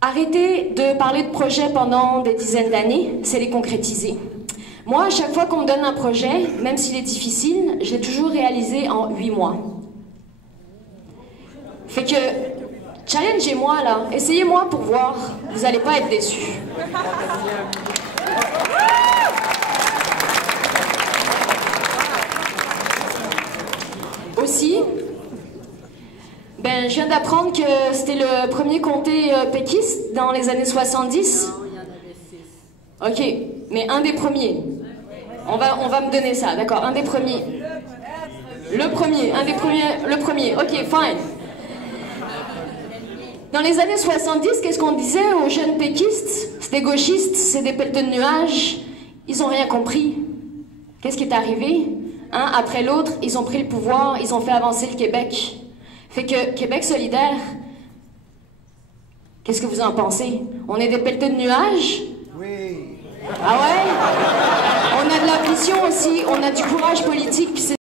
arrêter de parler de projets pendant des dizaines d'années, c'est les concrétiser. Moi, à chaque fois qu'on me donne un projet, même s'il est difficile, je l'ai toujours réalisé en 8 mois. Fait que, challengez-moi là, essayez-moi pour voir, vous n'allez pas être déçus. Aussi, je viens d'apprendre que c'était le premier comté péquiste dans les années 70. Non, il y en avait 6. Ok, mais un des premiers. On va me donner ça, d'accord, un des premiers. Le premier, ok, fine. Dans les années 70, qu'est-ce qu'on disait aux jeunes péquistes? C'est des gauchistes, c'est des pelleteux de nuages. Ils n'ont rien compris. Qu'est-ce qui est arrivé? Un après l'autre, ils ont pris le pouvoir, ils ont fait avancer le Québec. Fait que Québec solidaire, qu'est-ce que vous en pensez? On est des pelleteux de nuages? Oui. Ah ouais? On a de l'ambition aussi, on a du courage politique, puis c'est